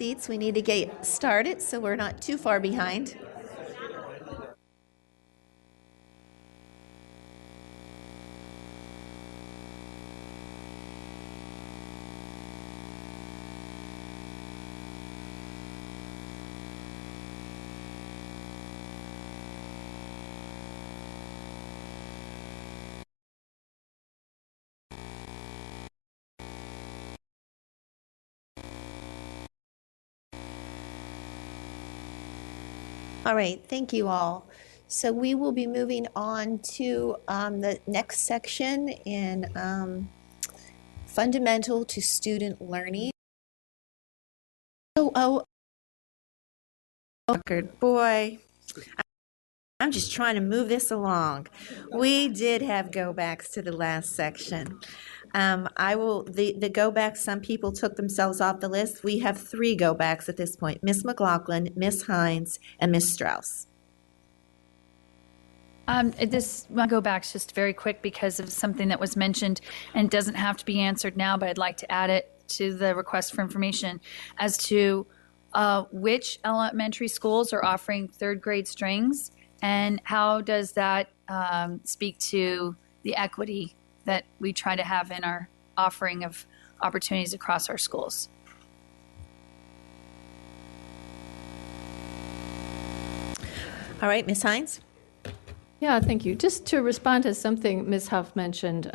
seats. We need to get started so we're not too far behind. All right, thank you all. So we will be moving on to the next section in fundamental to student learning. Boy, I'm just trying to move this along. We did have go backs to the last section. The go backs, some people took themselves off the list. We have 3 go backs at this point: Miss McLaughlin, Miss Hines, and Miss Strauss. This my go back's just very quick because of something that was mentioned and doesn't have to be answered now, but I'd like to add it to the request for information as to which elementary schools are offering 3rd grade strings, and how does that speak to the equity that we try to have in our offering of opportunities across our schools. All right, Ms. Hines. Yeah, thank you. Just to respond to something Ms. Huff mentioned,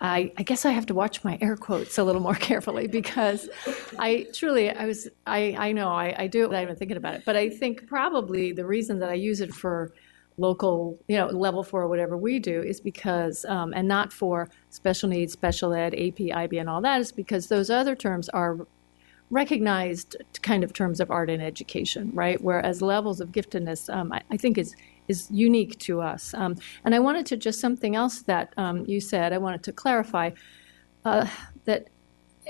I guess I have to watch my air quotes a little more carefully, because I do it without even thinking about it. But I think probably the reason that I use it for local, level 4 or whatever we do is because, and not for special needs, special ed, AP, IB, and all that, is because those other terms are recognized kind of terms of art and education, right? Whereas levels of giftedness, I think is unique to us. And I wanted to just something else that you said, I wanted to clarify that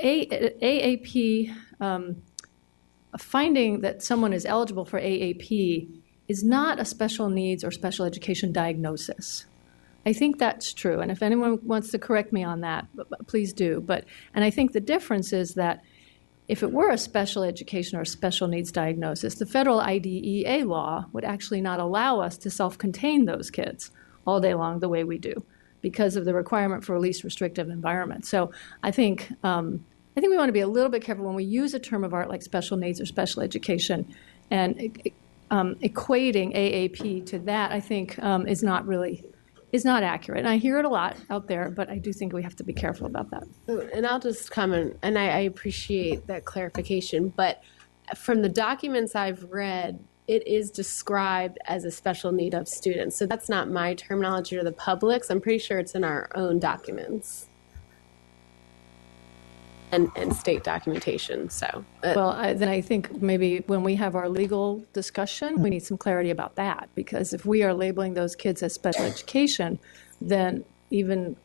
AAP, finding that someone is eligible for AAP is not a special needs or special education diagnosis. I think that's true. And if anyone wants to correct me on that, please do. And I think the difference is that if it were a special education or special needs diagnosis, the federal IDEA law would actually not allow us to self-contain those kids all day long the way we do, because of the requirement for a least restrictive environment. So I think we want to be a little bit careful when we use a term of art like special needs or special education, and equating AAP to that, I think, is not accurate. And I hear it a lot out there, but I do think we have to be careful about that. And I'll just comment, and I appreciate that clarification, but from the documents I've read, it is described as a special need of students. So that's not my terminology or the public's. I'm pretty sure it's in our own documents and state documentation. So, then I think maybe when we have our legal discussion, we need some clarity about that, because if we are labeling those kids as special education, then even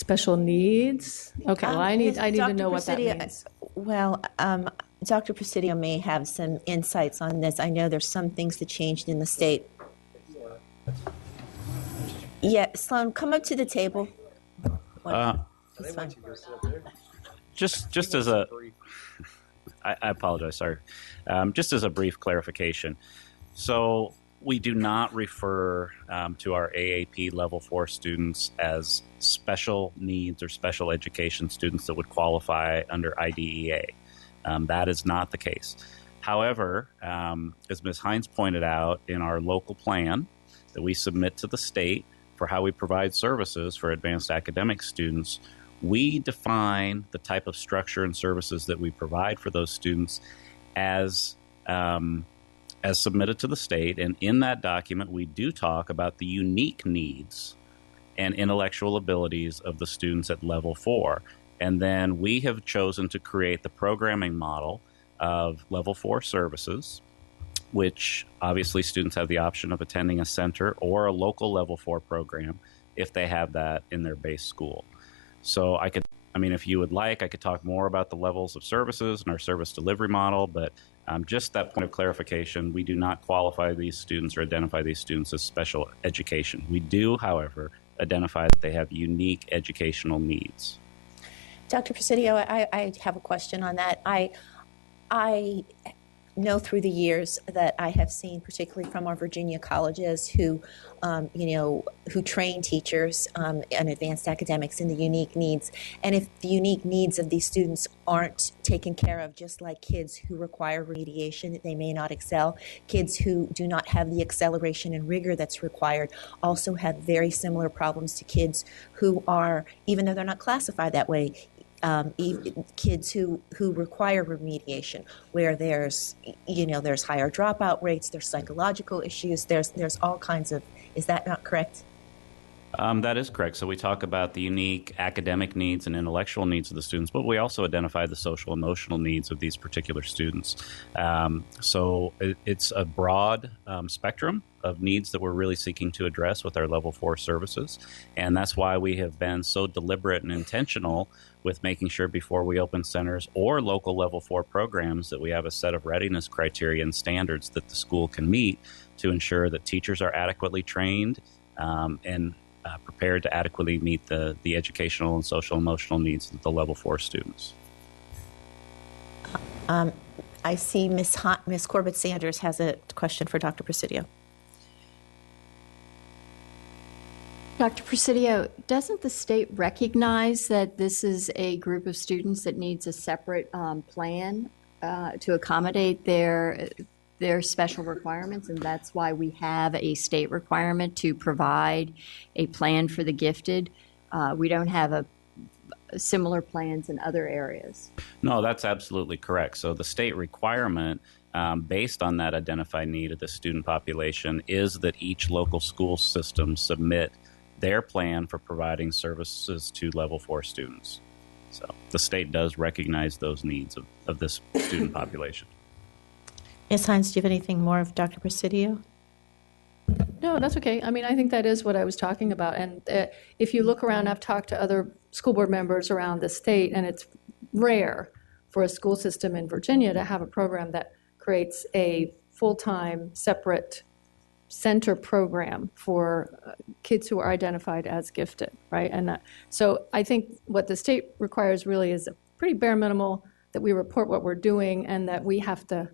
special needs. Okay, well, I need to know what that means. Well, Dr. Presidio may have some insights on this. I know there's some things that changed in the state. Yeah, Sloan, come up to the table. That's fine. Just as a, I apologize, sorry. Just as a brief clarification. So we do not refer to our AAP level 4 students as special needs or special education students that would qualify under IDEA. That is not the case. However, as Ms. Hines pointed out, in our local plan that we submit to the state for how we provide services for advanced academic students, we define the type of structure and services that we provide for those students as submitted to the state. And in that document, we do talk about the unique needs and intellectual abilities of the students at level 4. And then we have chosen to create the programming model of level 4 services, which obviously students have the option of attending a center or a local level 4 program if they have that in their base school. So if you would like, I could talk more about the levels of services and our service delivery model, but just that point of clarification, we do not qualify these students or identify these students as special education. We do, however, identify that they have unique educational needs. Dr. Presidio, I have a question on that. I know through the years that I have seen, particularly from our Virginia colleges who, who train teachers in advanced academics in the unique needs. And if the unique needs of these students aren't taken care of, just like kids who require remediation, they may not excel. Kids who do not have the acceleration and rigor that's required also have very similar problems to kids who are, even though they're not classified that way, kids who require remediation, where there's higher dropout rates, there's psychological issues, there's all kinds of. Is that not correct? That is correct. So we talk about the unique academic needs and intellectual needs of the students, but we also identify the social emotional needs of these particular students. So it's a broad spectrum of needs that we're really seeking to address with our Level 4 services. And that's why we have been so deliberate and intentional with making sure before we open centers or local Level 4 programs that we have a set of readiness criteria and standards that the school can meet to ensure that teachers are adequately trained and prepared to adequately meet the educational and social emotional needs of the Level 4 students. I see Ms. Corbett Sanders has a question for Dr. Presidio. Dr. Presidio, doesn't the state recognize that this is a group of students that needs a separate plan to accommodate their special requirements, and that's why we have a state requirement to provide a plan for the gifted? We don't have similar plans in other areas. No, that's absolutely correct. So the state requirement, based on that identified need of the student population, is that each local school system submit their plan for providing services to Level 4 students. So the state does recognize those needs of this student population. Ms. Hines, do you have anything more of Dr. Presidio? No, that's okay. I mean, I think that is what I was talking about. And if you look around, I've talked to other school board members around the state, and it's rare for a school system in Virginia to have a program that creates a full-time, separate center program for kids who are identified as gifted, right? And so I think what the state requires really is a pretty bare minimal that we report what we're doing, and that we have to.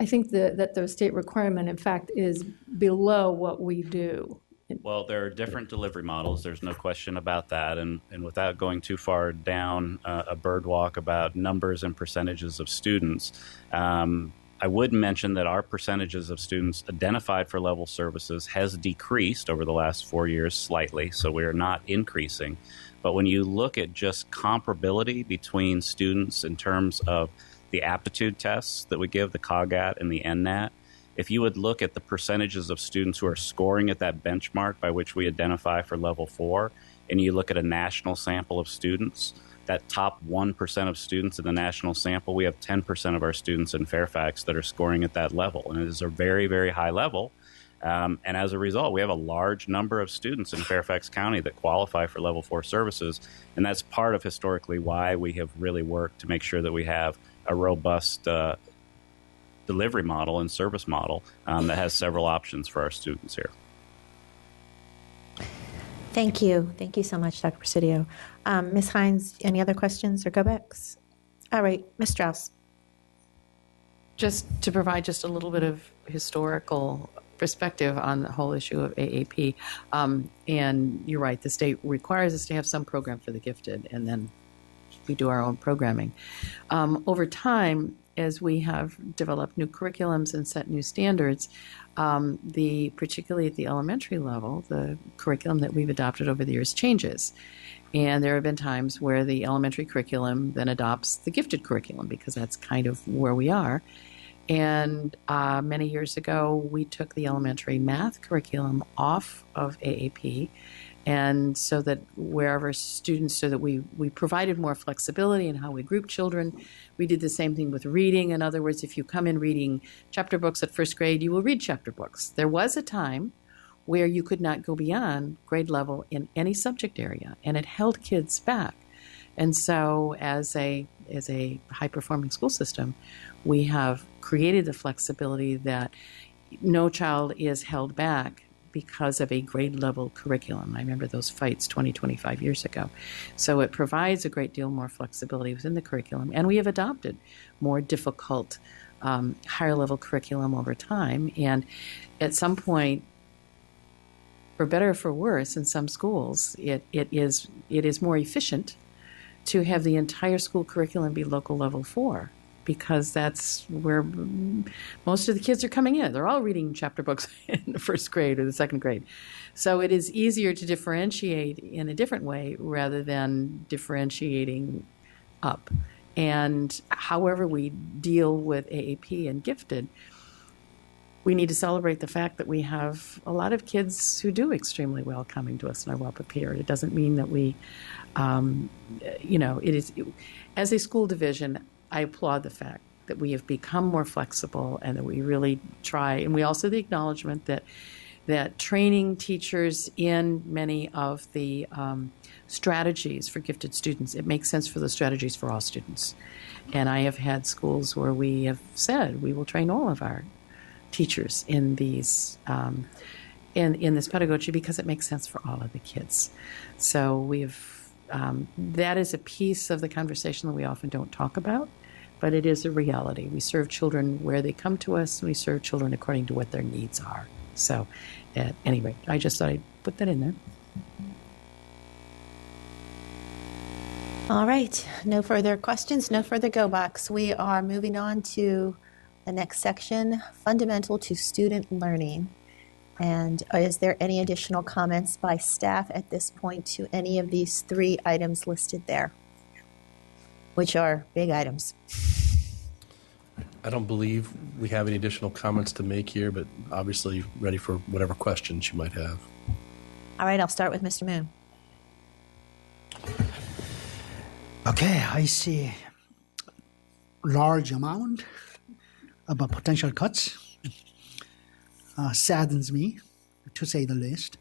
I think that the state requirement, in fact, is below what we do. Well, there are different delivery models. There's no question about that. And without going too far down a bird walk about numbers and percentages of students, I would mention that our percentages of students identified for level services has decreased over the last 4 years slightly, so we are not increasing. But when you look at just comparability between students in terms of the aptitude tests that we give, the COGAT and the NNAT, if you would look at the percentages of students who are scoring at that benchmark by which we identify for level 4, and you look at a national sample of students, that top 1% of students in the national sample, we have 10% of our students in Fairfax that are scoring at that level. And it is a very, very high level. And as a result, we have a large number of students in Fairfax County that qualify for level 4 services. And that's part of historically why we have really worked to make sure that we have a robust delivery model and service model that has several options for our students here. Thank you. Thank you so much, Dr. Presidio. Ms. Hines, any other questions or go backs? All right, Ms. Strauss. Just to provide just a little bit of historical perspective on the whole issue of AAP. And you're right, the state requires us to have some program for the gifted, and then we do our own programming. Over time, as we have developed new curriculums and set new standards, particularly at the elementary level, the curriculum that we've adopted over the years changes. And there have been times where the elementary curriculum then adopts the gifted curriculum, because that's kind of where we are. And many years ago, we took the elementary math curriculum off of AAP, and so that wherever students, so that we provided more flexibility in how we group children. We did the same thing with reading. In other words, if you come in reading chapter books at first grade, you will read chapter books. There was a time where you could not go beyond grade level in any subject area, and it held kids back. And so as a high-performing school system, we have created the flexibility that no child is held back because of a grade level curriculum. I remember those fights 20, 25 years ago. So it provides a great deal more flexibility within the curriculum. And we have adopted more difficult, higher level curriculum over time. And at some point, for better or for worse, in some schools, it is more efficient to have the entire school curriculum be local level 4, because that's where most of the kids are coming in. They're all reading chapter books in the first grade or the second grade. So it is easier to differentiate in a different way rather than differentiating up. And however we deal with AAP and gifted, we need to celebrate the fact that we have a lot of kids who do extremely well coming to us and are well prepared. It doesn't mean that we, as a school division, I applaud the fact that we have become more flexible and that we really try. And we also have the acknowledgement that training teachers in many of the strategies for gifted students, it makes sense for the strategies for all students. And I have had schools where we have said we will train all of our teachers in these in this pedagogy because it makes sense for all of the kids. So that is a piece of the conversation that we often don't talk about, but it is a reality. We serve children where they come to us, and we serve children according to what their needs are. So at any rate, I just thought I'd put that in there. All right, no further questions, no further go box. We are moving on to the next section, fundamental to student learning. And is there any additional comments by staff at this point to any of these 3 items listed there, which are big items? I don't believe we have any additional comments to make here, but obviously ready for whatever questions you might have. All right, I'll start with Mr. Moon. Okay, I see large amount of potential cuts. Saddens me, to say the least.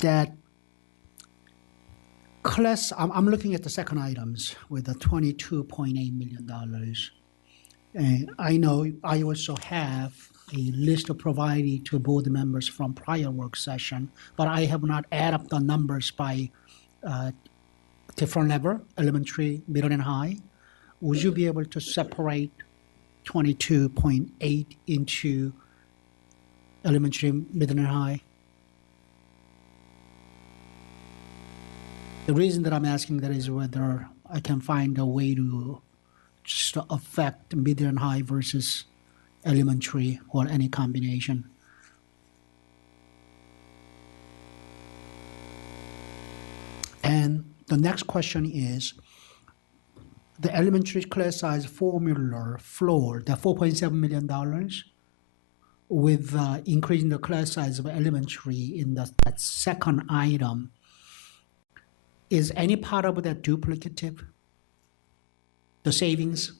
That class, I'm looking at the second items with the $22.8 million. And I know I also have a list provided to board members from prior work session, but I have not added up the numbers by different level, elementary, middle, and high. Would you be able to separate 22.8 into elementary, middle, and high? The reason that I'm asking that is whether I can find a way to just affect middle and high versus elementary or any combination. And the next question is, the elementary class size formula floor, the $4.7 million, with increasing the class size of elementary in that second item, is any part of that duplicative? The savings?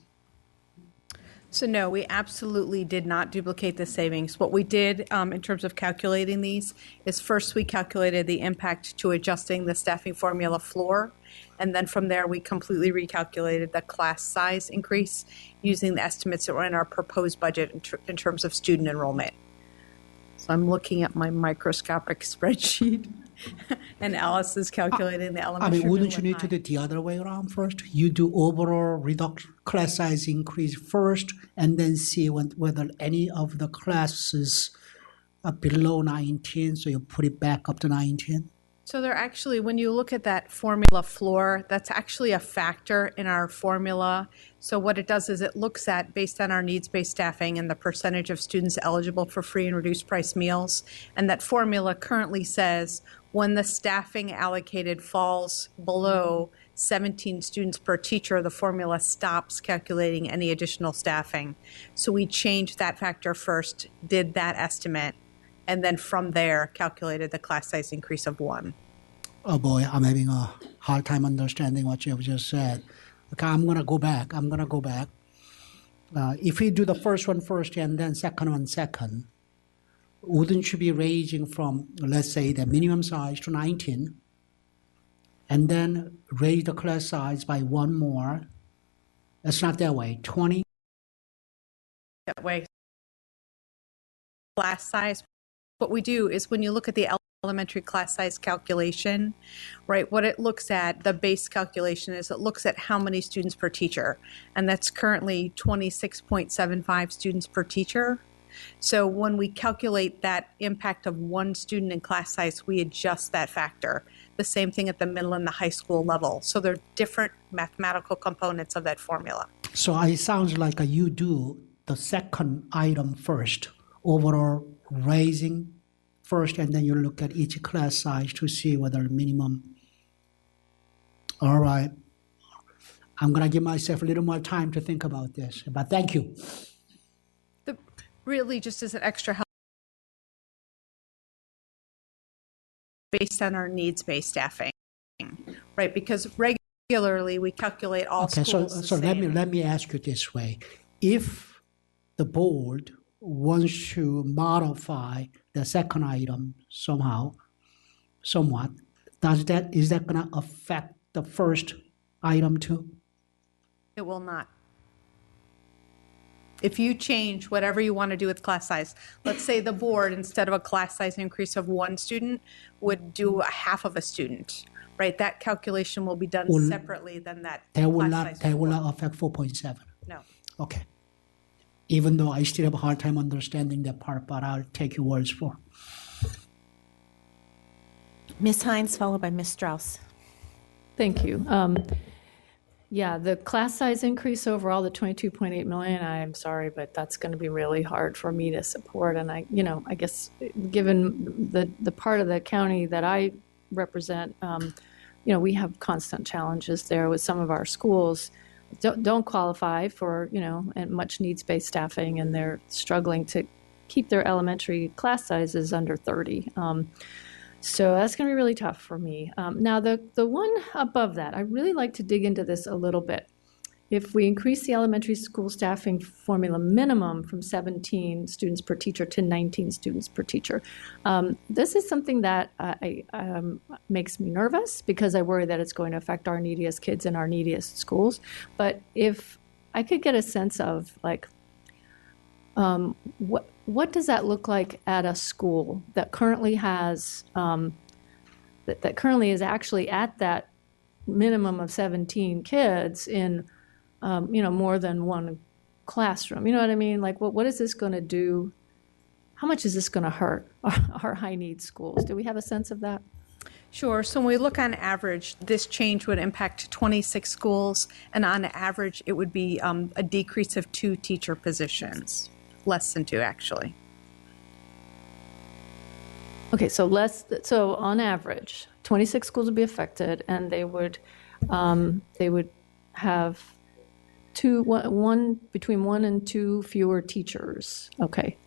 So no, we absolutely did not duplicate the savings. What we did in terms of calculating these is first we calculated the impact to adjusting the staffing formula floor. And then from there, we completely recalculated the class size increase using the estimates that were in our proposed budget in terms of student enrollment. So I'm looking at my microscopic spreadsheet, and Alice is calculating the elementary. I mean, wouldn't you need to do the other way around first? You do overall class size increase first, and then see whether any of the classes are below 19, so you put it back up to 19? So they're actually, when you look at that formula floor, that's actually a factor in our formula. So what it does is it looks at, based on our needs-based staffing and the percentage of students eligible for free and reduced price meals. And that formula currently says when the staffing allocated falls below 17 students per teacher, the formula stops calculating any additional staffing. So we changed that factor first, did that estimate, and then from there calculated the class size increase of 1. Oh boy, I'm having a hard time understanding what you have just said. Okay, I'm gonna go back. If we do the first one first and then second one second, wouldn't you be ranging from, let's say, the minimum size to 19, and then raise the class size by 1 more? That's not that way. 20. That way. class size, what we do is when you look at the elementary class size calculation, right, what it looks at, the base calculation is it looks at how many students per teacher, and that's currently 26.75 students per teacher. So when we calculate that impact of one student in class size, we adjust that factor. The same thing at the middle and the high school level. So there are different mathematical components of that formula. So it sounds like you do the second item first, overall raising first, and then you look at each class size to see whether minimum. All right. I'm going to give myself a little more time to think about this, but thank you. Really just as an extra help based on our needs-based staffing, right? Because regularly we calculate all Okay, schools the so same. let me ask you this way: if the board wants to modify the second item somehow, somewhat, is that going to affect the first item too? It will not. If you change whatever you want to do with class size, let's say the board, instead of a class size increase of one student, would do a half of a student, right? That calculation will be done Will- separately than that That will class size. that will not affect 4.7. No. Okay. Even though I still have a hard time understanding that part, but I'll take your words for. Ms. Hines, followed by Ms. Strauss. Thank you. Yeah, the class size increase overall, the 22.8 million, I'm sorry, but that's going to be really hard for me to support. And I guess given the part of the county that I represent, we have constant challenges there with some of our schools don't qualify for, and much needs-based staffing, and they're struggling to keep their elementary class sizes under 30. So that's going to be really tough for me. Now, the one above that, I really like to dig into this a little bit. If we increase the elementary school staffing formula minimum from 17 students per teacher to 19 students per teacher, this is something that makes me nervous because I worry that it's going to affect our neediest kids in our neediest schools. But if I could get a sense of what does that look like at a school that currently has that currently is actually at that minimum of 17 kids in more than one classroom? You know what I mean? Like, what is this going to do? How much is this going to hurt our high needs schools? Do we have a sense of that? Sure. So when we look on average, this change would impact 26 schools, and on average, it would be a decrease of 2 teacher positions, less than 2 actually. Okay, so on average, 26 schools would be affected, and they would have between 1 and 2 fewer teachers. Okay.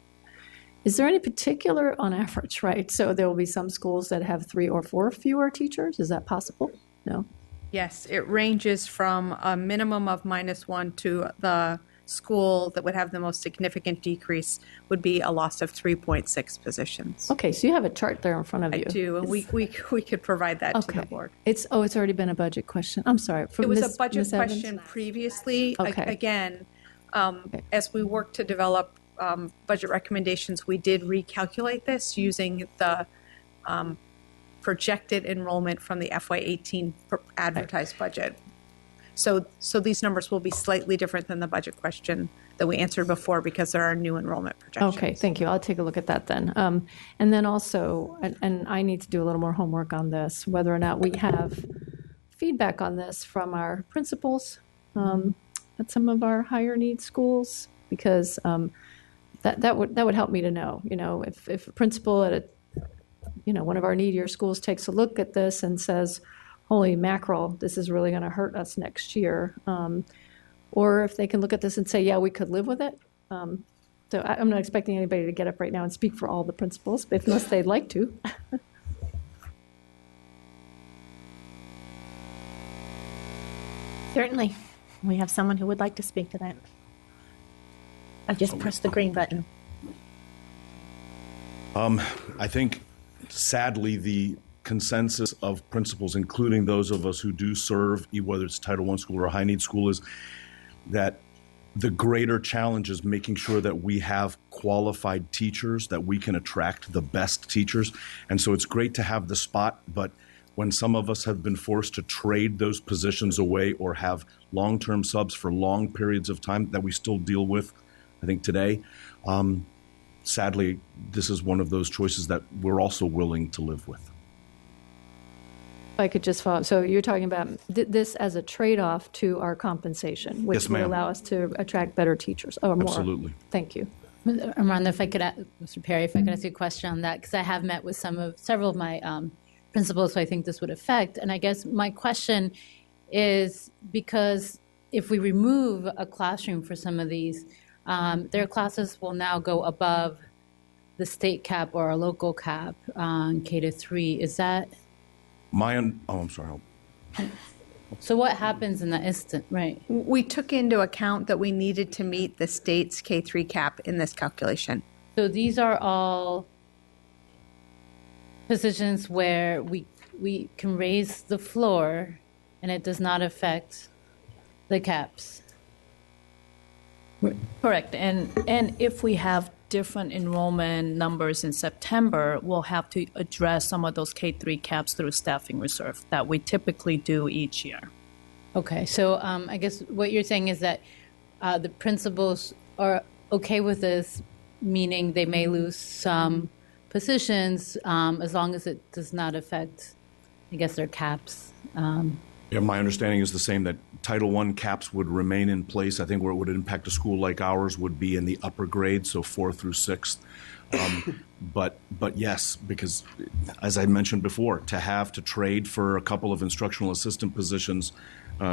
Is there any particular, on average, right? So there will be some schools that have 3 or 4 fewer teachers. Is that possible? No. Yes, it ranges from a minimum of -1 to the school that would have the most significant decrease would be a loss of 3.6 positions. Okay, so you have a chart there in front of you. I do, and we could provide that to the board. It's already been a budget question. I'm sorry. It was a budget question previously. Okay. Again, as we work to develop budget recommendations, we did recalculate this using the projected enrollment from the FY18 advertised budget. So these numbers will be slightly different than the budget question that we answered before because there are new enrollment projections. Okay, thank you. I'll take a look at that then. And then also, and I need to do a little more homework on this, whether or not we have feedback on this from our principals at some of our higher need schools, because that would help me to know, if a principal at one of our needier schools takes a look at this and says, holy mackerel, this is really going to hurt us next year. Or if they can look at this and say, yeah, we could live with it. So I'm not expecting anybody to get up right now and speak for all the principals, but unless they'd like to. Certainly. We have someone who would like to speak to that. I just pressed the green button. I think, sadly, the consensus of principals, including those of us who do serve, whether it's Title I school or a high need school, is that The greater challenge is making sure that we have qualified teachers, that we can attract the best teachers. And so it's great to have the spot, but when some of us have been forced to trade those positions away or have long-term subs for long periods of time that we still deal with, I think today, sadly, this is one of those choices that we're also willing to live with. If I could just follow, so you're talking about this as a trade-off to our compensation, which Yes, would ma'am. allow us to attract better teachers, or more. Absolutely. Thank you. Amanda, if I could, Mr. Perry, if I could ask you a question on that, because I have met with several of my principals who I think this would affect. And I guess my question is, because if we remove a classroom for some of these, their classes will now go above the state cap or a local cap on K to 3. Is that? I'm sorry. So what happens in that instant, right? We took into account that we needed to meet the state's K-3 cap in this calculation. So these are all positions where we can raise the floor and it does not affect the caps. Correct. And if we have different enrollment numbers in September, we'll have to address some of those K-3 caps through staffing reserve that we typically do each year. Okay, so I guess what you're saying is that the principals are okay with this, meaning they may lose some positions as long as it does not affect, I guess, their caps. Yeah, my understanding is the same, that Title I caps would remain in place. I think where it would impact a school like ours would be in the upper grades, so 4th through 6th. But yes, because as I mentioned before, to trade for a couple of instructional assistant positions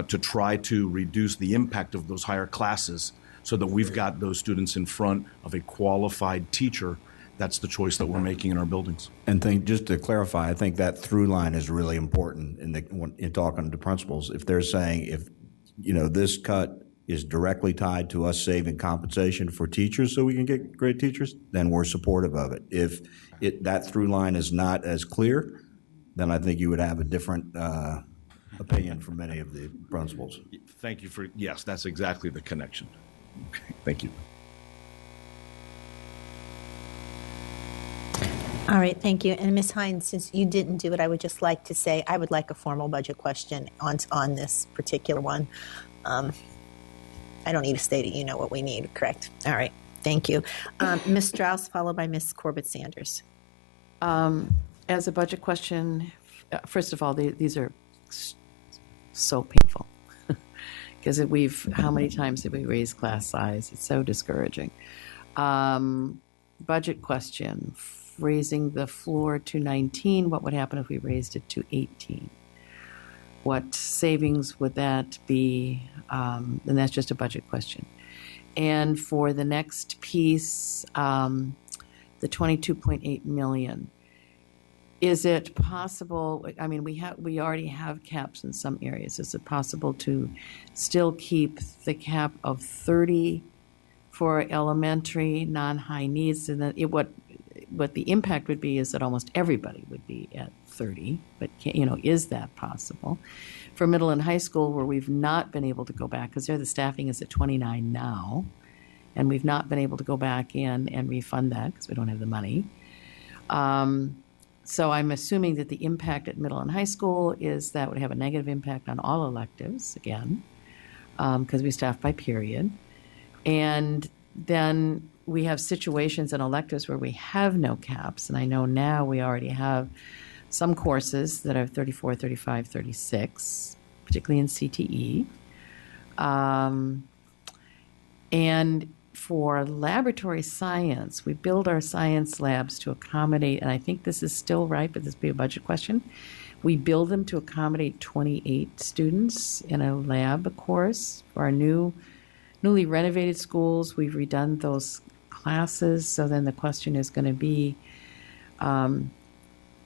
to try to reduce the impact of those higher classes so that we've got those students in front of a qualified teacher, that's the choice that we're making in our buildings. And just to clarify, I think that through line is really important in talking to principals. If they're saying, if this cut is directly tied to us saving compensation for teachers so we can get great teachers, then we're supportive of it. If that through line is not as clear, then I think you would have a different opinion from many of the principals. Thank you yes, that's exactly the connection. Okay, thank you. All right, thank you. And Ms. Hines, since you didn't do it, I would just like to say I would like a formal budget question on this particular one. I don't need to state it. You know what we need, correct? All right, thank you. Ms. Strauss, followed by Ms. Corbett-Sanders. As a budget question, first of all, these are so painful because how many times have we raised class size? It's so discouraging. Budget question. Raising the floor to 19, what would happen if we raised it to 18? What savings would that be? And that's just a budget question. And for the next piece, the $22.8 million, is it possible, I mean, we already have caps in some areas. Is it possible to still keep the cap of 30 for elementary, non-high needs? And then what the impact would be is that almost everybody would be at 30, but is that possible? For middle and high school, where we've not been able to go back, because the staffing is at 29 now, and we've not been able to go back in and refund that because we don't have the money. So I'm assuming that the impact at middle and high school is that would have a negative impact on all electives, again, because we staff by period. And then we have situations in electives where we have no caps, and I know now we already have some courses that are 34, 35, 36, particularly in CTE. And for laboratory science, we build our science labs to accommodate, and I think this is still right, but this would be a budget question. We build them to accommodate 28 students in a lab course. For our newly renovated schools, we've redone those classes. So then the question is going to be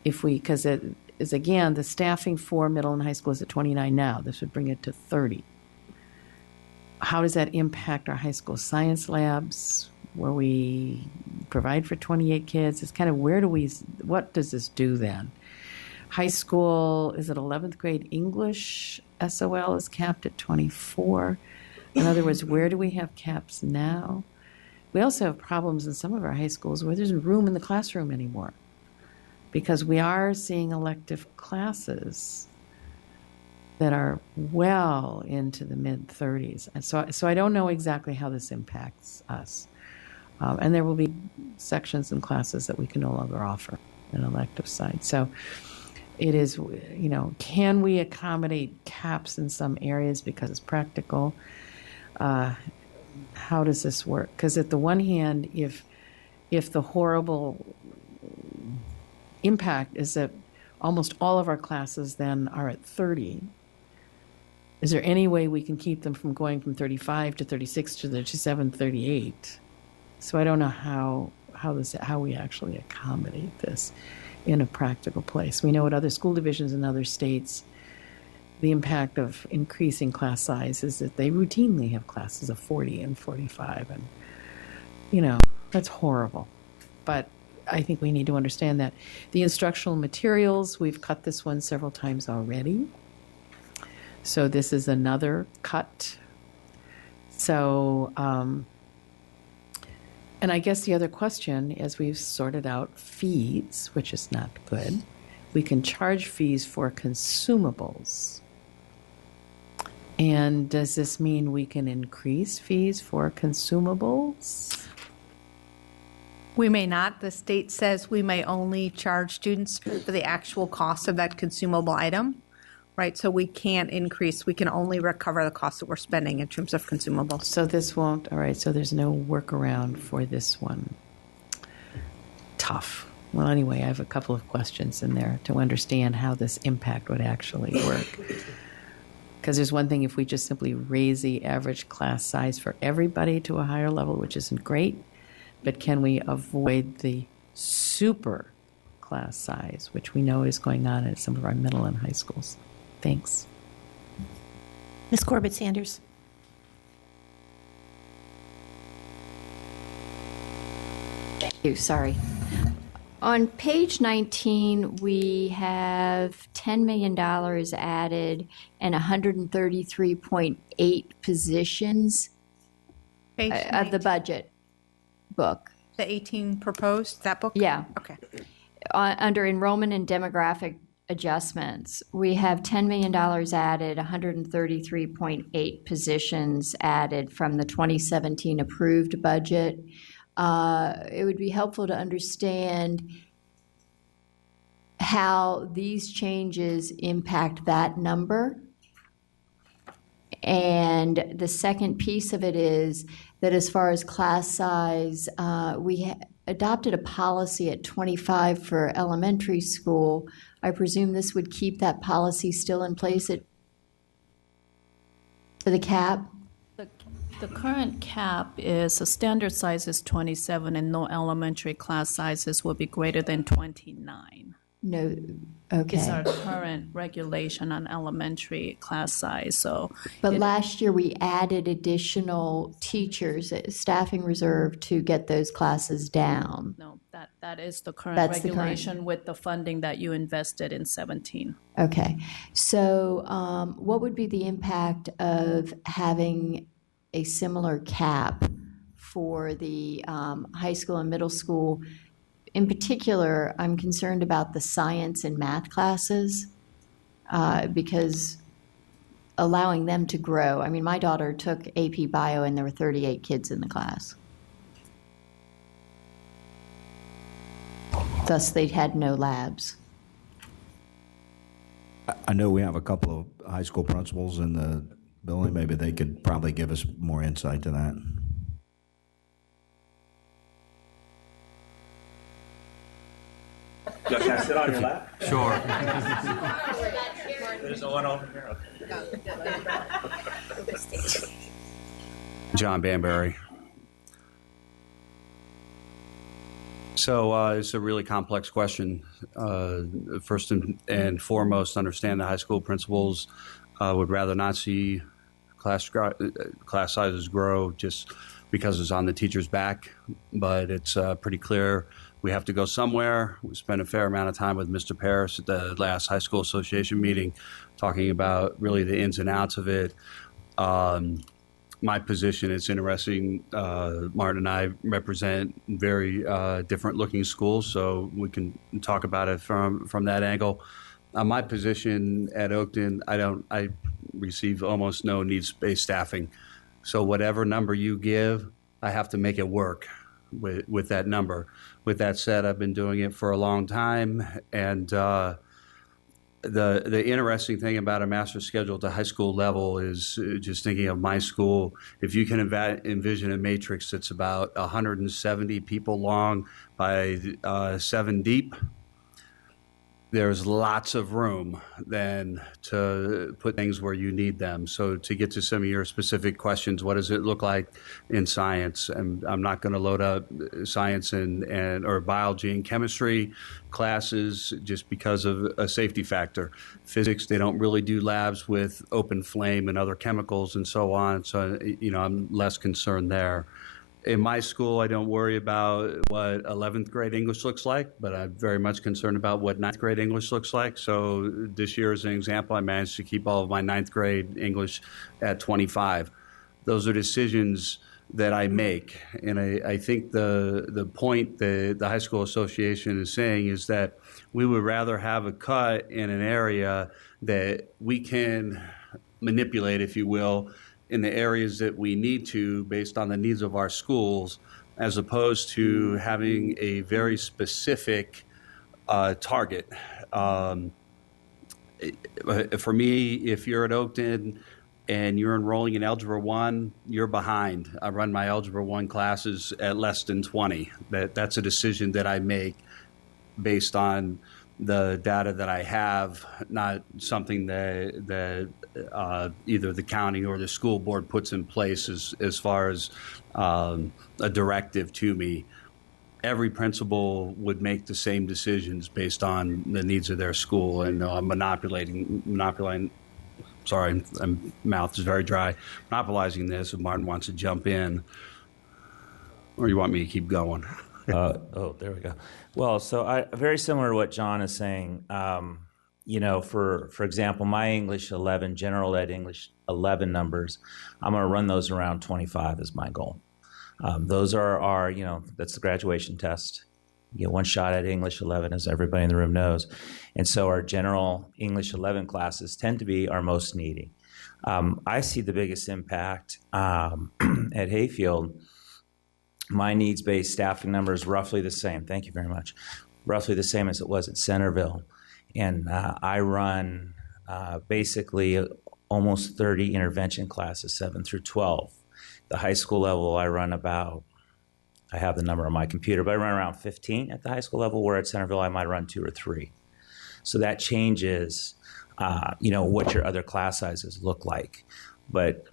because it is, again, the staffing for middle and high school is at 29 now. This would bring it to 30. How does that impact our high school science labs where we provide for 28 kids? It's kind of what does this do then? High school is at 11th grade English. SOL is capped at 24. In other words, where do we have caps now? We also have problems in some of our high schools where there's room in the classroom anymore, because we are seeing elective classes that are well into the mid-30s. And so I don't know exactly how this impacts us. And there will be sections and classes that we can no longer offer an elective side. So it is, can we accommodate caps in some areas because it's practical? How does this work? Because at the one hand, if the horrible impact is that almost all of our classes then are at 30, is there any way we can keep them from going from 35 to 36 to 37, 38? So I don't know how we actually accommodate this in a practical place. We know at other school divisions in other states, the impact of increasing class size is that they routinely have classes of 40 and 45, and that's horrible. But I think we need to understand that the instructional materials, we've cut this one several times already. So this is another cut. So, and I guess the other question, as we've sorted out fees, which is not good, we can charge fees for consumables. And does this mean we can increase fees for consumables? We may not. The state says we may only charge students for the actual cost of that consumable item, right? So we can't increase. We can only recover the cost that we're spending in terms of consumables. So this won't, all right, so there's no workaround for this one. Tough. Well, anyway, I have a couple of questions in there to understand how this impact would actually work. Because there's one thing if we just simply raise the average class size for everybody to a higher level, which isn't great, but can we avoid the super class size, which we know is going on at some of our middle and high schools? Thanks. Ms. Corbett Sanders. Thank you. Sorry. On page 19, we have $10 million added and 133.8 positions Page of the budget book. The 18 proposed, that book? Yeah. Okay. Under enrollment and demographic adjustments, we have $10 million added, 133.8 positions added from the 2017 approved budget. It would be helpful to understand how these changes impact that number. And the second piece of it is that as far as class size, we adopted a policy at 25 for elementary school. I presume this would keep that policy still in place for the cap? The current cap is, the standard size is 27, and no elementary class sizes will be greater than 29. No, okay. It's our current regulation on elementary class size, so. But last year, we added additional teachers, staffing reserve, to get those classes down. No, that is the current That's the current. regulation with the funding that you invested in 17. Okay. So what would be the impact of having a similar cap for the high school and middle school? In particular, I'm concerned about the science and math classes because allowing them to grow. I mean, my daughter took AP Bio and there were 38 kids in the class. Thus, they had no labs. I know we have a couple of high school principals in the building. Maybe they could probably give us more insight to that. Can I sit on your lap? Sure. There's one over here. John Banbury. So it's a really complex question. First and foremost, understand that high school principals would rather not see class sizes grow just because it's on the teacher's back. But it's pretty clear we have to go somewhere. We spent a fair amount of time with Mr. Paris at the last high school association meeting talking about really the ins and outs of it. my position. It's interesting. Martin and I represent very different looking schools, so we can talk about it from that angle. My position at Oakton, I receive almost no needs-based staffing. So whatever number you give, I have to make it work with that number. With that said, I've been doing it for a long time, and the interesting thing about a master's schedule at the high school level is just thinking of my school. If you can envision a matrix that's about 170 people long by 7 deep, there's lots of room then to put things where you need them. So to get to some of your specific questions, what does it look like in science? And I'm not going to load up science and or biology and chemistry classes just because of a safety factor. Physics, they don't really do labs with open flame and other chemicals and so on. So, I'm less concerned there. In my school, I don't worry about what 11th grade English looks like, but I'm very much concerned about what 9th grade English looks like. So this year, as an example, I managed to keep all of my 9th grade English at 25. Those are decisions that I make. And I think the point that the High School Association is saying is that we would rather have a cut in an area that we can manipulate, if you will, in the areas that we need to based on the needs of our schools, as opposed to having a very specific target. For me, if you're at Oakton and you're enrolling in Algebra 1, you're behind. I run my Algebra 1 classes at less than 20. That's a decision that I make based on the data that I have, not something that either the county or the school board puts in place as far as a directive to me. Every principal would make the same decisions based on the needs of their school, and I'm monopolizing. Sorry, my mouth is very dry. Monopolizing this. If Martin wants to jump in, or you want me to keep going? There we go. Well, so very similar to what John is saying. For example, my English 11, General Ed English 11 numbers, I'm going to run those around 25 is my goal. Those are our, that's the graduation test. You get one shot at English 11, as everybody in the room knows. And so our General English 11 classes tend to be our most needy. I see the biggest impact at Hayfield. My needs-based staffing number is roughly the same. Thank you very much. Roughly the same as it was at Centerville. And I run basically almost 30 intervention classes, 7 through 12. The high school level, I run about, I have the number on my computer, but I run around 15 at the high school level, where at Centerville I might run 2 or 3. So that changes, what your other class sizes look like. But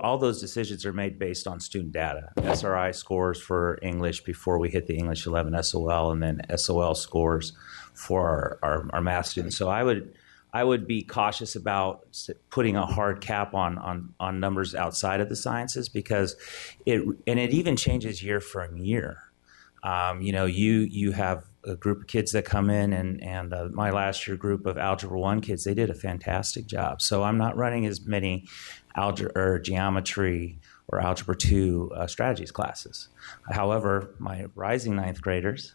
all those decisions are made based on student data. SRI scores for English before we hit the English 11 SOL, and then SOL scores for our math students. So I would be cautious about putting a hard cap on numbers outside of the sciences, because it even changes year from year. You have a group of kids that come in, and my last year group of Algebra 1 kids, they did a fantastic job. So I'm not running as many algebra or geometry or Algebra 2 strategies classes. However, my rising 9th graders,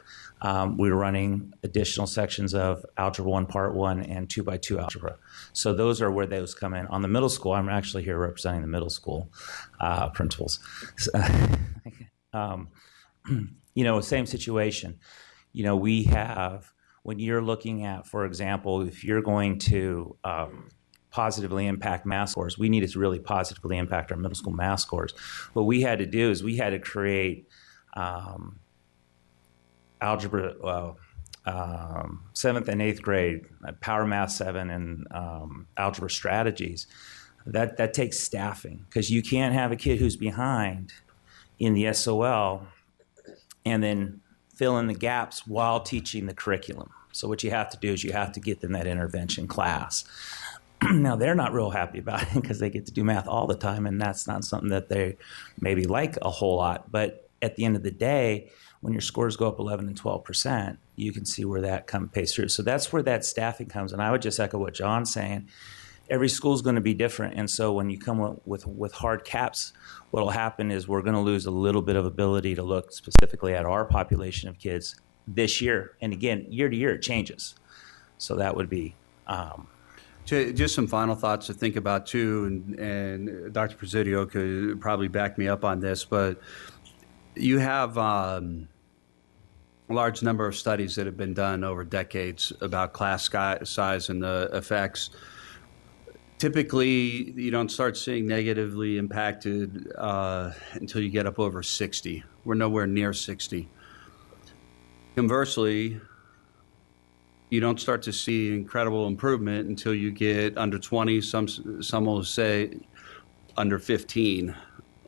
we were running additional sections of Algebra 1 Part 1 and 2x2 algebra. So those are where those come in. On the middle school, I'm actually here representing the middle school principals. Same situation. We have, when you're looking at, for example, if you're going to positively impact math scores, we need to really positively impact our middle school math scores. What we had to do is we had to create algebra, 7th and 8th grade, Power Math 7 and algebra strategies. That takes staffing, because you can't have a kid who's behind in the SOL and then fill in the gaps while teaching the curriculum. So what you have to do is you have to get them that intervention class. Now, they're not real happy about it because they get to do math all the time, and that's not something that they maybe like a whole lot. But at the end of the day, when your scores go up 11 and 12%, you can see where that pays through. So that's where that staffing comes. And I would just echo what John's saying. every school is going to be different. And so when you come up with hard caps, what will happen is we're going to lose a little bit of ability to look specifically at our population of kids this year. And again, year to year, it changes. So that would be... Just some final thoughts to think about too, and Dr. Presidio could probably back me up on this, but you have a large number of studies that have been done over decades about class size and the effects. Typically, you don't start seeing negatively impacted until you get up over 60. We're nowhere near 60. Conversely, you don't start to see incredible improvement until you get under 20, some will say under 15.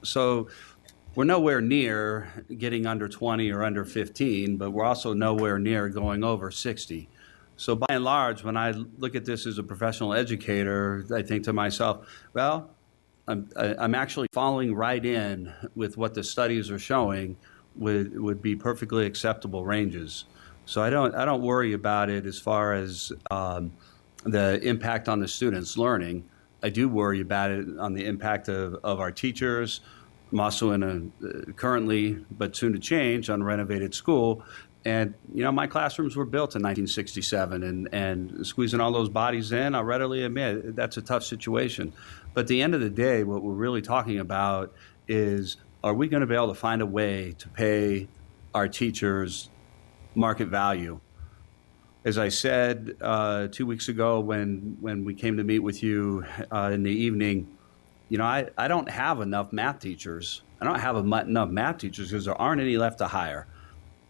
So we're nowhere near getting under 20 or under 15, but we're also nowhere near going over 60. So by and large, when I look at this as a professional educator, I think to myself, well, I'm actually falling right in with what the studies are showing would be perfectly acceptable ranges. So I don't worry about it as far as the impact on the students' learning. I do worry about it on the impact of our teachers. I'm also in a currently, but soon to change, unrenovated school. And, you know, my classrooms were built in 1967, and squeezing all those bodies in, I'll readily admit, that's a tough situation. But at the end of the day, what we're really talking about is, are we going to be able to find a way to pay our teachers market value? As I said 2 weeks ago when we came to meet with you in the evening, you know, I don't have enough math teachers. I don't have enough math teachers because there aren't any left to hire.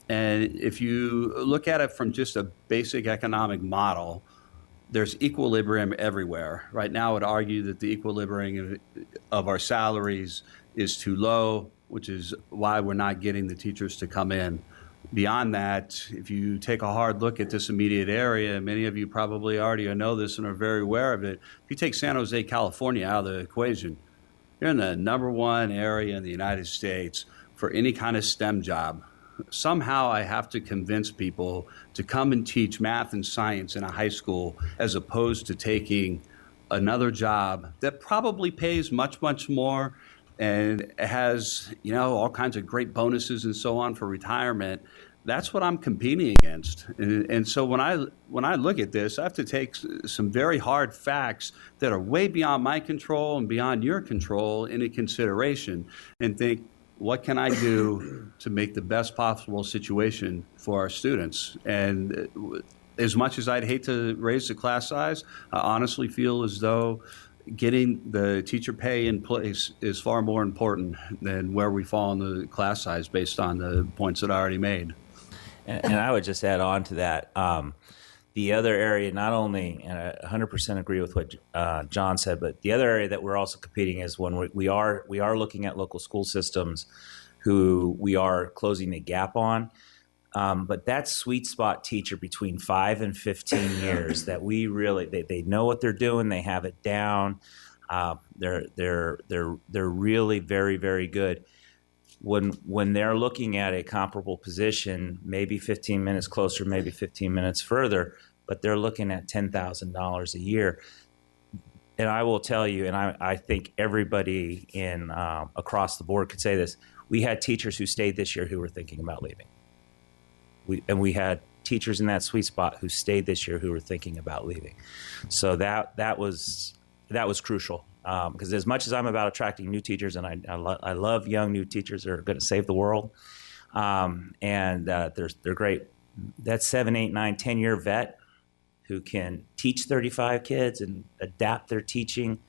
And if you look at it from just a basic economic model, there's equilibrium everywhere. Right now, I would argue that the equilibrium of our salaries is too low, which is why we're not getting the teachers to come in. Beyond that, if you take a hard look at this immediate area, many of you probably already know this and are very aware of it. If you take San Jose, California out of the equation, you're in the #1 area in the United States for any kind of STEM job. Somehow I have to convince people to come and teach math and science in a high school as opposed to taking another job that probably pays much, much more and has, you know, all kinds of great bonuses and so on for retirement. That's what I'm competing against. And so when I look at this, I have to take some very hard facts that are way beyond my control and beyond your control into consideration and think, what can I do to make the best possible situation for our students? And as much as I'd hate to raise the class size, I honestly feel as though getting the teacher pay in place is far more important than where we fall in the class size based on the points that I already made. And I would just add on to that. The other area, not only, and I 100% agree with what John said, but the other area that we're also competing is when we are looking at local school systems who we are closing the gap on. But that sweet spot teacher between 5 and 15 years that we really, they know what they're doing, they have it down, they're really very, very good. When they're looking at a comparable position, maybe 15 minutes closer, maybe 15 minutes further, but they're looking at $10,000 a year. And I will tell you, and I think everybody in across the board could say this, we had teachers who stayed this year who were thinking about leaving. We had teachers in that sweet spot who stayed this year who were thinking about leaving. So that was crucial. Because as much as I'm about attracting new teachers, and I love young new teachers that are going to save the world, and they're great. That 7, 8, 9, 10-year vet who can teach 35 kids and adapt their teaching.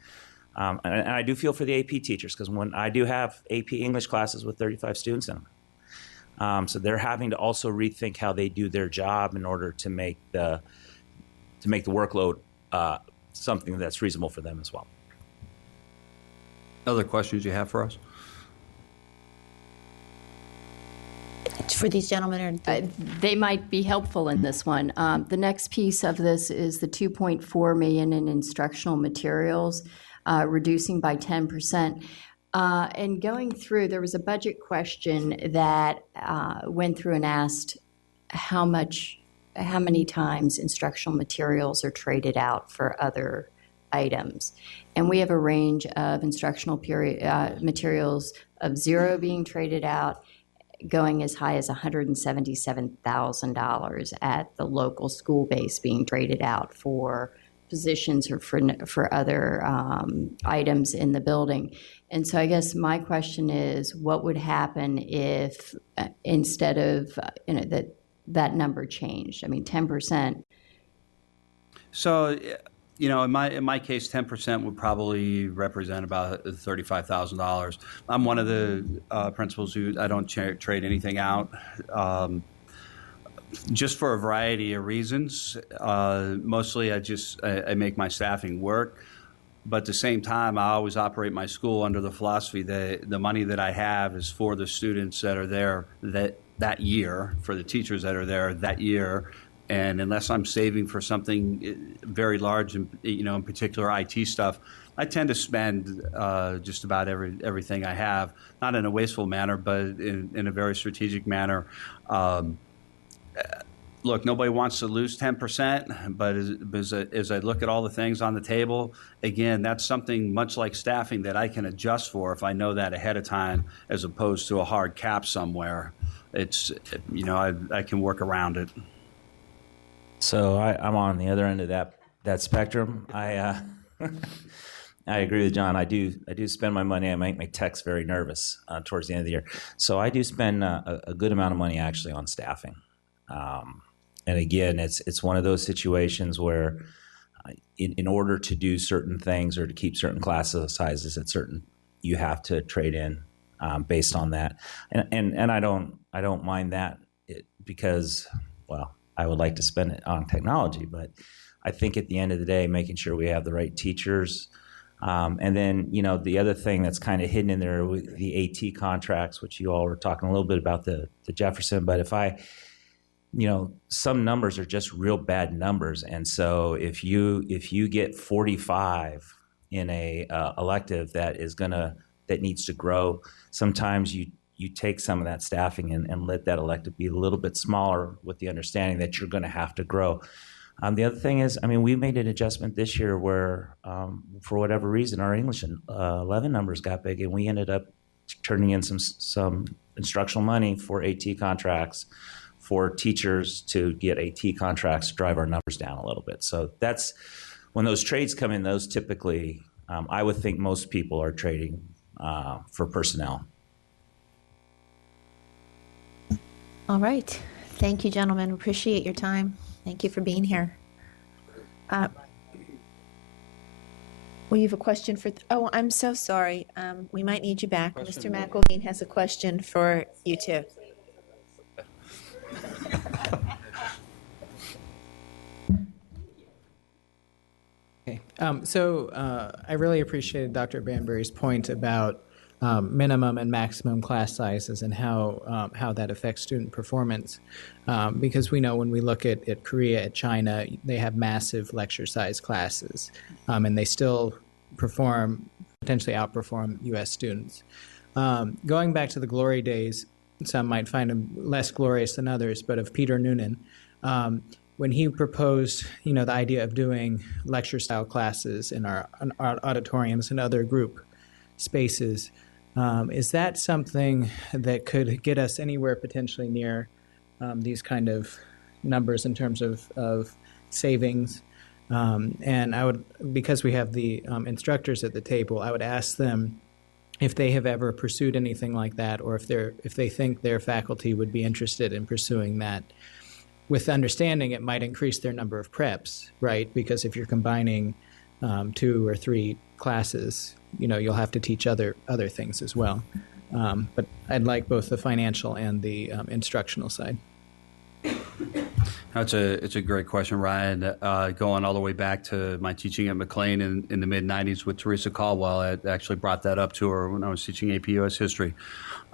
And I do feel for the AP teachers because when I do have AP English classes with 35 students in them. So they're having to also rethink how they do their job in order to make the workload something that's reasonable for them as well. Other questions you have for us? For these gentlemen, they might be helpful in this one. The next piece of this is the $2.4 million in instructional materials, reducing by 10%. And going through, there was a budget question that went through and asked how many times instructional materials are traded out for other items. And we have a range of instructional materials of zero being traded out, going as high as $177,000 at the local school base being traded out for positions or for other items in the building. And so I guess my question is, what would happen if instead of that number changed? I mean, 10%. So, in my case, 10% would probably represent about $35,000. I'm one of the principals who I don't trade anything out, just for a variety of reasons. Mostly, I make my staffing work. But at the same time, I always operate my school under the philosophy that the money that I have is for the students that are there that year, for the teachers that are there that year. And unless I'm saving for something very large, in particular IT stuff, I tend to spend just about everything I have, not in a wasteful manner, but in a very strategic manner. Look, nobody wants to lose 10%, but as I look at all the things on the table, again, that's something much like staffing that I can adjust for if I know that ahead of time, as opposed to a hard cap somewhere. It's, I can work around it. So I'm on the other end of that spectrum. I agree with John. I do spend my money. I make my techs very nervous towards the end of the year. So I do spend a good amount of money actually on staffing. And again, it's one of those situations where in order to do certain things or to keep certain class sizes at certain, you have to trade in based on that. And I don't mind that because, well, I would like to spend it on technology, but I think at the end of the day, making sure we have the right teachers. And then, the other thing that's kind of hidden in there with the AT contracts, which you all were talking a little bit about the Jefferson, but some numbers are just real bad numbers. And so if you get 45 in a elective that needs to grow, sometimes you take some of that staffing and let that elective be a little bit smaller with the understanding that you're going to have to grow. The other thing is, we made an adjustment this year where, for whatever reason, our English 11 numbers got big, and we ended up turning in some instructional money for AT contracts for teachers to get AT contracts to drive our numbers down a little bit. So that's when those trades come in. Those typically, I would think most people are trading for personnel. All right. Thank you, gentlemen. Appreciate your time. Thank you for being here. Well, you have a question for... Oh, I'm so sorry. We might need you back. Mr. McElveen has a question for you too. Okay. I really appreciated Dr. Banbury's point about minimum and maximum class sizes and how that affects student performance. Because we know when we look at Korea, at China, they have massive lecture size classes, and they still potentially outperform U.S. students. Going back to the glory days, some might find them less glorious than others, but of Peter Noonan, when he proposed, the idea of doing lecture-style classes in our auditoriums and other group spaces, is that something that could get us anywhere potentially near these kind of numbers in terms of savings? And I would, because we have the instructors at the table, I would ask them if they have ever pursued anything like that, or if they think their faculty would be interested in pursuing that, with understanding it might increase their number of preps, right? Because if you're combining 2 or 3 classes, you'll have to teach other things as well. But I'd like both the financial and the instructional side. It's a great question, Ryan. Going all the way back to my teaching at McLean in the mid-'90s with Teresa Caldwell, I actually brought that up to her when I was teaching AP US history.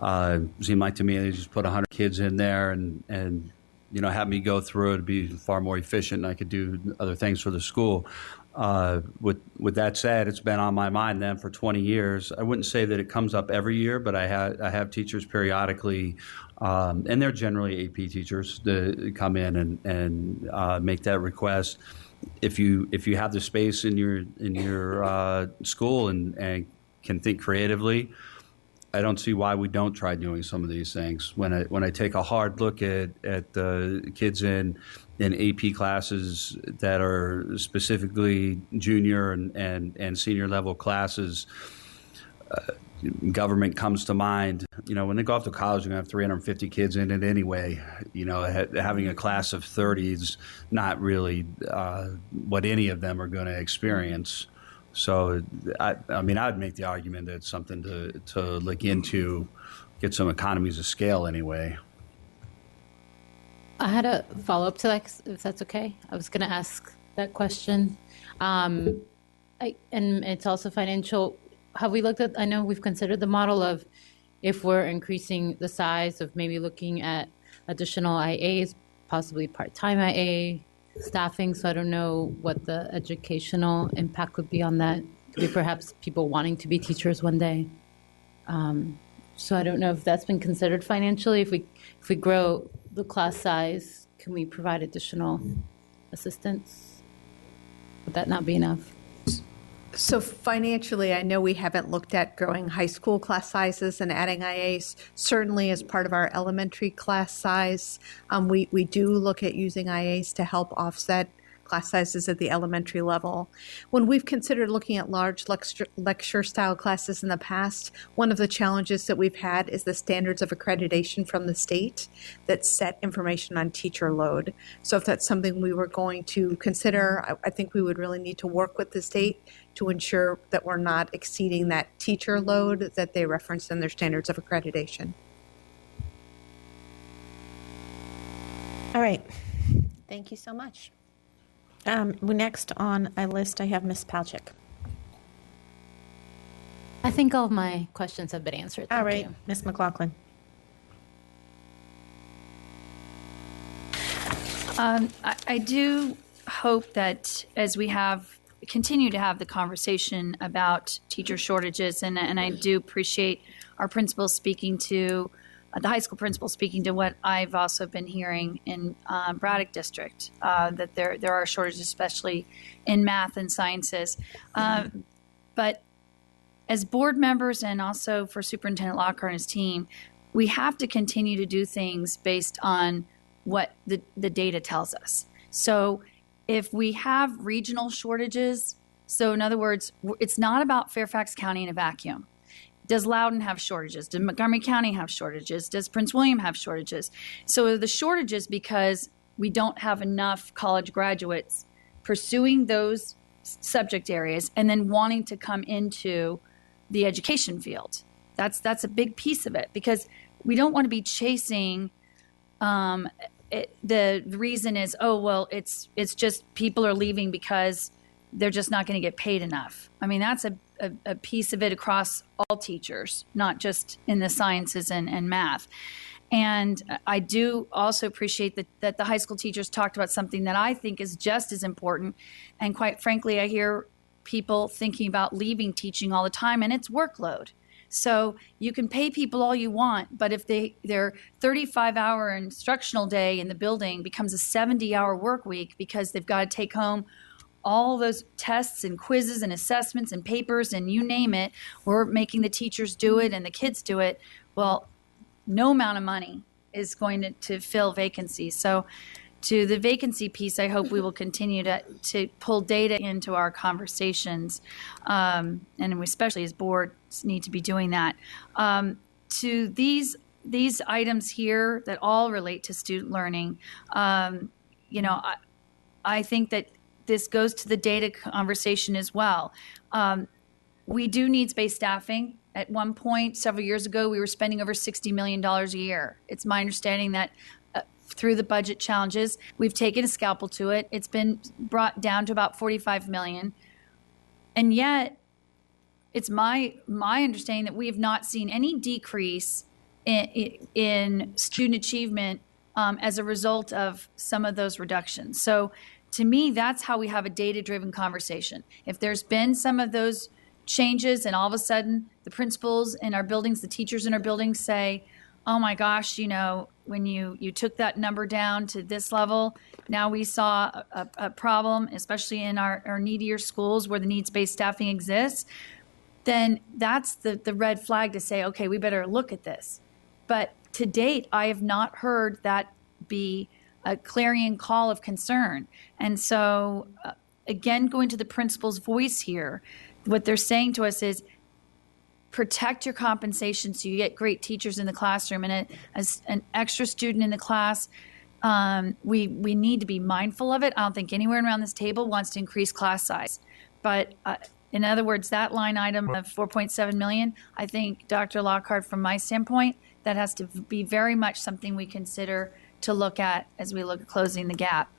It seemed like to me they just put 100 kids in there and have me go through it. It'd be far more efficient, and I could do other things for the school. With that said, it's been on my mind then for 20 years. I wouldn't say that it comes up every year, but I have teachers periodically, and they're generally AP teachers, that come in and make that request. if you have the space in your school and can think creatively, I don't see why we don't try doing some of these things. When I take a hard look at the kids in AP classes that are specifically junior and senior level classes, government comes to mind. When they go off to college, you're going to have 350 kids in it anyway. Having a class of 30 is not really what any of them are going to experience. So, I would make the argument that it's something to look into, get some economies of scale anyway. I had a follow-up to that, if that's okay. I was going to ask that question. And it's also financial. Have we looked at, I know we've considered the model of if we're increasing the size of maybe looking at additional IAs, possibly part-time IA staffing. So I don't know what the educational impact would be on that. Could be perhaps people wanting to be teachers one day. So I don't know if that's been considered financially. If we grow the class size, can we provide additional assistance? Would that not be enough? So financially, I know we haven't looked at growing high school class sizes and adding IAs. Certainly as part of our elementary class size, we do look at using IAs to help offset class sizes at the elementary level. When we've considered looking at large lecture style classes in the past, one of the challenges that we've had is the standards of accreditation from the state that set information on teacher load. So if that's something we were going to consider, I think we would really need to work with the state to ensure that we're not exceeding that teacher load that they referenced in their standards of accreditation. All right. Thank you so much. Next on my list, I have Ms. Palchik. I think all of my questions have been answered. All Thank right, you. Ms. McLaughlin. I do hope that as we continue to have the conversation about teacher shortages, and I do appreciate our principals speaking to the high school principal speaking to what I've also been hearing in Braddock District, that there are shortages, especially in math and sciences. But as board members and also for Superintendent Lockhart and his team, we have to continue to do things based on what the data tells us. So if we have regional shortages, so in other words, it's not about Fairfax County in a vacuum. Does Loudoun have shortages? Does Montgomery County have shortages? Does Prince William have shortages? So the shortages because we don't have enough college graduates pursuing those subject areas and then wanting to come into the education field. That's a big piece of it, because we don't want to be chasing the reason is, oh, well, it's just people are leaving because they're just not going to get paid enough. I mean, that's a piece of it across all teachers, not just in the sciences and math. And I do also appreciate that the high school teachers talked about something that I think is just as important. And quite frankly, I hear people thinking about leaving teaching all the time, and it's workload. So you can pay people all you want, but if their 35-hour instructional day in the building becomes a 70-hour work week because they've got to take home all those tests and quizzes and assessments and papers and you name it, we're making the teachers do it and the kids do it, well, no amount of money is going to fill vacancies. So to the vacancy piece, I hope we will continue to pull data into our conversations, and we especially as boards need to be doing that. To these items here that all relate to student learning, I think that this goes to the data conversation as well. We do needs-based staffing. At one point, several years ago, we were spending over $60 million a year. It's my understanding that through the budget challenges, we've taken a scalpel to it. It's been brought down to about $45 million. And yet, it's my understanding that we have not seen any decrease in student achievement as a result of some of those reductions. So to me, that's how we have a data-driven conversation. If there's been some of those changes and all of a sudden the principals in our buildings, the teachers in our buildings say, oh my gosh, when you took that number down to this level, now we saw a problem, especially in our needier schools where the needs-based staffing exists, then that's the red flag to say, okay, we better look at this. But to date, I have not heard that be a clarion call of concern. And so, again, going to the principal's voice here, what they're saying to us is protect your compensation so you get great teachers in the classroom. And as an extra student in the class, we need to be mindful of it. I don't think anyone around this table wants to increase class size. But in other words, that line item of $4.7 million, I think, Dr. Lockhart, from my standpoint, that has to be very much something we consider to look at as we look at closing the gap.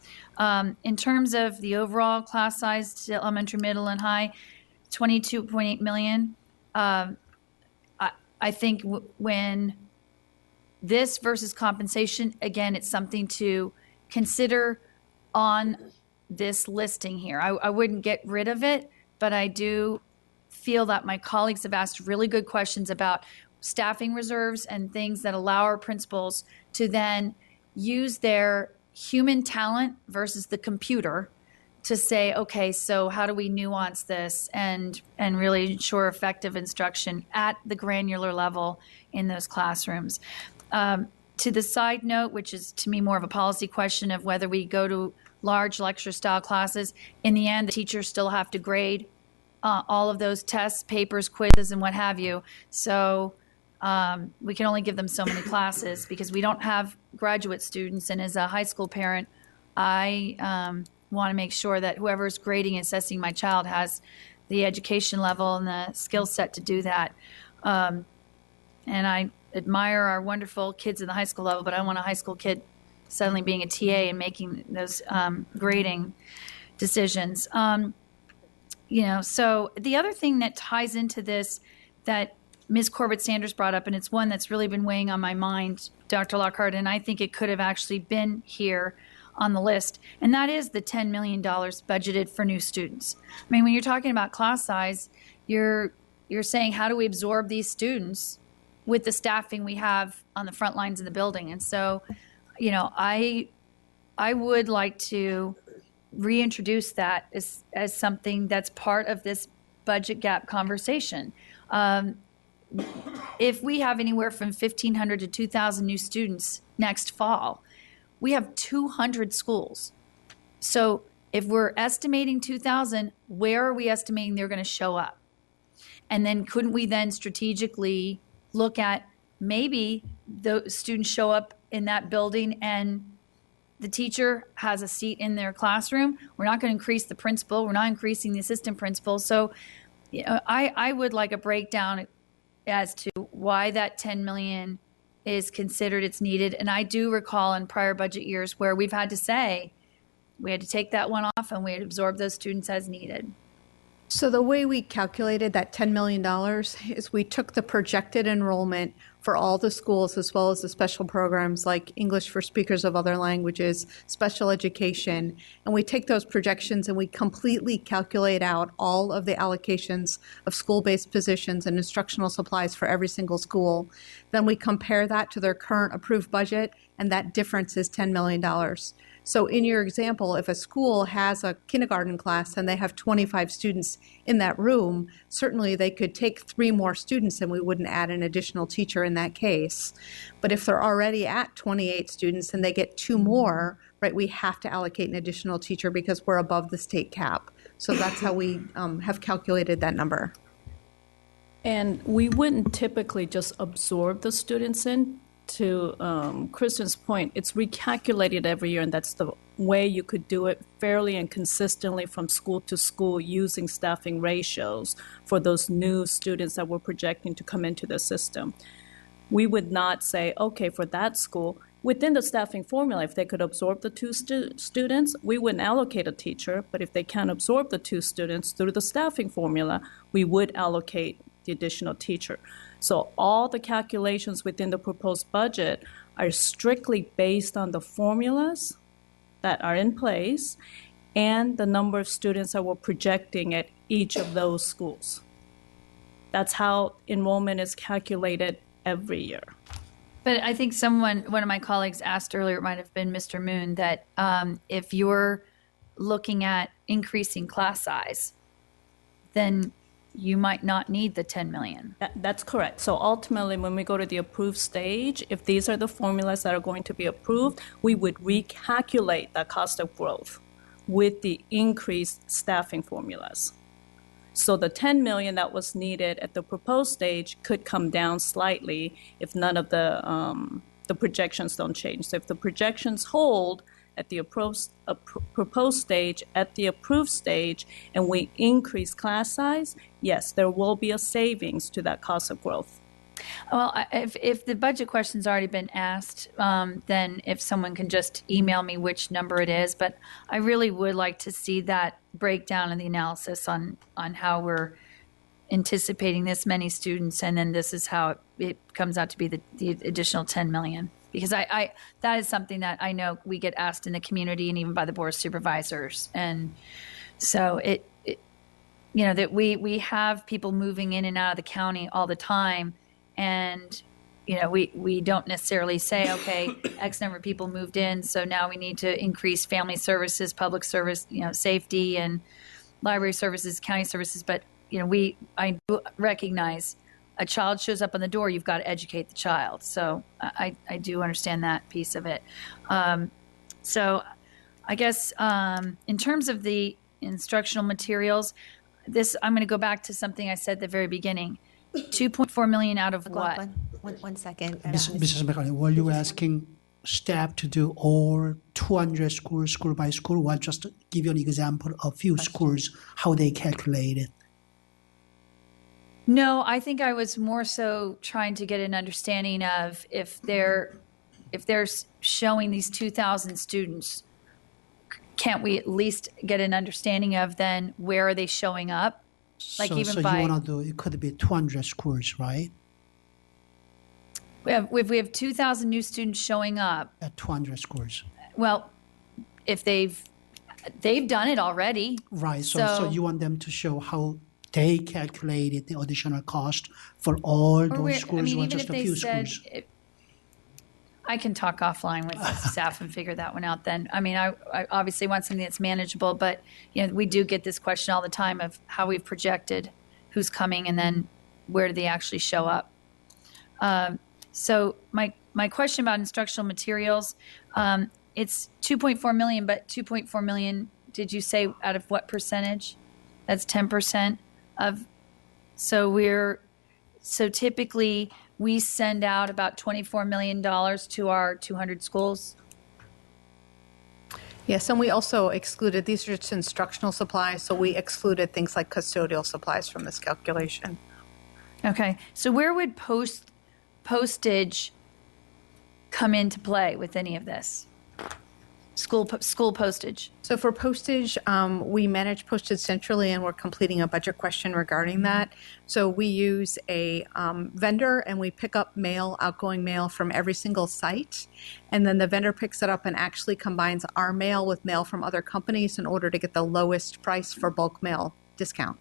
In terms of the overall class size to elementary, middle, and high, 22.8 million. I think when this versus compensation, again, it's something to consider on this listing here. I wouldn't get rid of it, but I do feel that my colleagues have asked really good questions about staffing reserves and things that allow our principals to then use their human talent versus the computer to say, okay, so how do we nuance this and really ensure effective instruction at the granular level in those classrooms. To the side note, which is to me more of a policy question of whether we go to large lecture style classes, in the end, the teachers still have to grade all of those tests, papers, quizzes, and what have you. So we can only give them so many classes because we don't have graduate students. And as a high school parent, I want to make sure that whoever's grading and assessing my child has the education level and the skill set to do that. And I admire our wonderful kids in the high school level, but I want a high school kid suddenly being a TA and making those grading decisions. So the other thing that ties into this that Ms. Corbett-Sanders brought up, and it's one that's really been weighing on my mind, Dr. Lockhart, and I think it could have actually been here on the list, and that is the $10 million budgeted for new students. I mean, when you're talking about class size, you're saying, how do we absorb these students with the staffing we have on the front lines of the building? And so, I would like to reintroduce that as something that's part of this budget gap conversation. If we have anywhere from 1,500 to 2,000 new students next fall, we have 200 schools. So if we're estimating 2,000, where are we estimating they're going to show up? And then couldn't we then strategically look at maybe the students show up in that building and the teacher has a seat in their classroom? We're not going to increase the principal. We're not increasing the assistant principal. So I would like a breakdown as to why that $10 million is considered it's needed. And I do recall in prior budget years where we've had to say we had to take that one off and we had to absorb those students as needed. So the way we calculated that $10 million is we took the projected enrollment for all the schools as well as the special programs like English for speakers of other languages, special education, and we take those projections and we completely calculate out all of the allocations of school-based positions and instructional supplies for every single school. Then we compare that to their current approved budget, and that difference is $10 million. So in your example, if a school has a kindergarten class and they have 25 students in that room, certainly they could take 3 more students and we wouldn't add an additional teacher in that case. But if they're already at 28 students and they get 2 more, right, we have to allocate an additional teacher because we're above the state cap. So that's how we have calculated that number. And we wouldn't typically just absorb the students in. To Kristen's point, it's recalculated every year, and that's the way you could do it fairly and consistently from school to school using staffing ratios for those new students that we're projecting to come into the system. We would not say, okay, for that school, within the staffing formula, if they could absorb the 2 students, we wouldn't allocate a teacher, but if they can't absorb the 2 students through the staffing formula, we would allocate the additional teacher. So all the calculations within the proposed budget are strictly based on the formulas that are in place and the number of students that we're projecting at each of those schools. That's how enrollment is calculated every year. But I think one of my colleagues asked earlier, it might have been Mr. Moon, that if you're looking at increasing class size, then you might not need the 10 million. That's correct. So ultimately, when we go to the approved stage, if these are the formulas that are going to be approved, we would recalculate the cost of growth with the increased staffing formulas. So the 10 million that was needed at the proposed stage could come down slightly if none of the projections don't change. So if the projections hold at the proposed stage, at the approved stage, and we increase class size, yes, there will be a savings to that cost of growth. Well, if the budget question's already been asked, then if someone can just email me which number it is. But I really would like to see that breakdown in the analysis on how we're anticipating this many students, and then this is how it comes out to be the additional 10 million. Because I that is something that I know we get asked in the community and even by the board of supervisors. And so it that we have people moving in and out of the county all the time. And, we don't necessarily say, okay, X number of people moved in, so now we need to increase family services, public service, safety and library services, county services. But, I do recognize a child shows up on the door, you've got to educate the child. So I do understand that piece of it. So I guess in terms of the instructional materials, I'm going to go back to something I said at the very beginning. 2.4 million out of what? One second. Mrs. McCartney, were you asking staff to do all 200 schools, school by school, or just to give you an example of few schools, how they calculate it? No, I think I was more so trying to get an understanding of if they're showing these 2,000 students, can't we at least get an understanding of then where are they showing up? Like so, even so by you want to do, it could be 200 schools, right? if we have 2,000 new students showing up at 200 schools. Well, if they've done it already, right? So you want them to show how they calculated the additional cost for all those schools, or just a few schools? I can talk offline with staff and figure that one out then. I mean, I obviously want something that's manageable, but we do get this question all the time of how we've projected who's coming and then where do they actually show up. So my question about instructional materials, it's 2.4 million, but 2.4 million, did you say out of what percentage? That's 10% of, so typically we send out about $24 million to our 200 schools. Yes, and we also excluded, these are just instructional supplies, so we excluded things like custodial supplies from this calculation. Okay, so where would postage come into play with any of this? School postage. So for postage, we manage postage centrally, and we're completing a budget question regarding that. So we use a vendor, and we pick up outgoing mail from every single site, and then the vendor picks it up and actually combines our mail with mail from other companies in order to get the lowest price for bulk mail discount.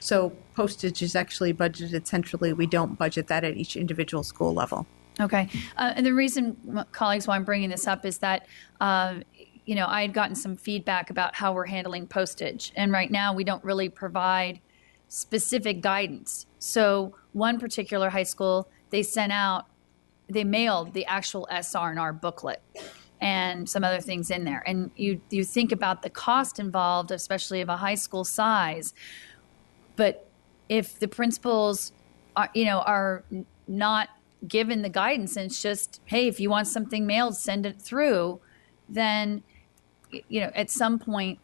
So postage is actually budgeted centrally. We don't budget that at each individual school level. Okay. And the reason, colleagues, why I'm bringing this up is that, I had gotten some feedback about how we're handling postage. And right now, we don't really provide specific guidance. So one particular high school, they mailed the actual SR&R booklet and some other things in there. And you think about the cost involved, especially of a high school size. But if the principals are not given the guidance and it's just, hey, if you want something mailed, send it through, then, at some point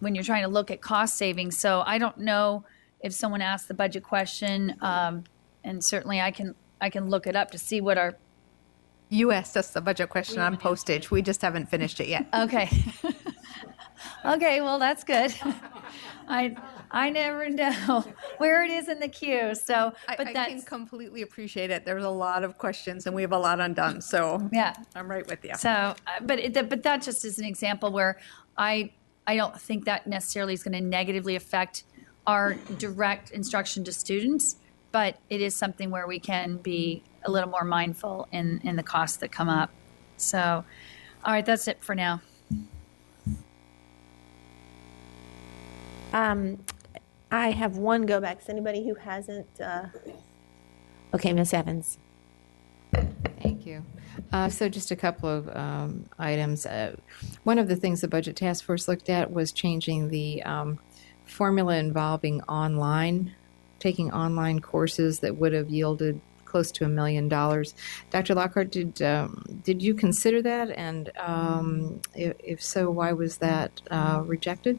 when you're trying to look at cost savings. So I don't know if someone asked the budget question, and certainly I can look it up to see what our... You asked us the budget question on postage. We just haven't finished it yet. Okay. Okay, well, that's good. I never know where it is in the queue. So, but I can completely appreciate it. There's a lot of questions, and we have a lot undone. So yeah, I'm right with you. So, but that just is an example where I don't think that necessarily is going to negatively affect our direct instruction to students. but it is something where we can be a little more mindful in the costs that come up. So, all right, that's it for now. I have one go back. Is anybody who hasn't? Okay, Ms. Evans. Thank you. So just a couple of items. One of the things the Budget Task Force looked at was changing the formula involving taking online courses that would have yielded close to $1 million. Dr. Lockhart, did you consider that? And if so, why was that rejected?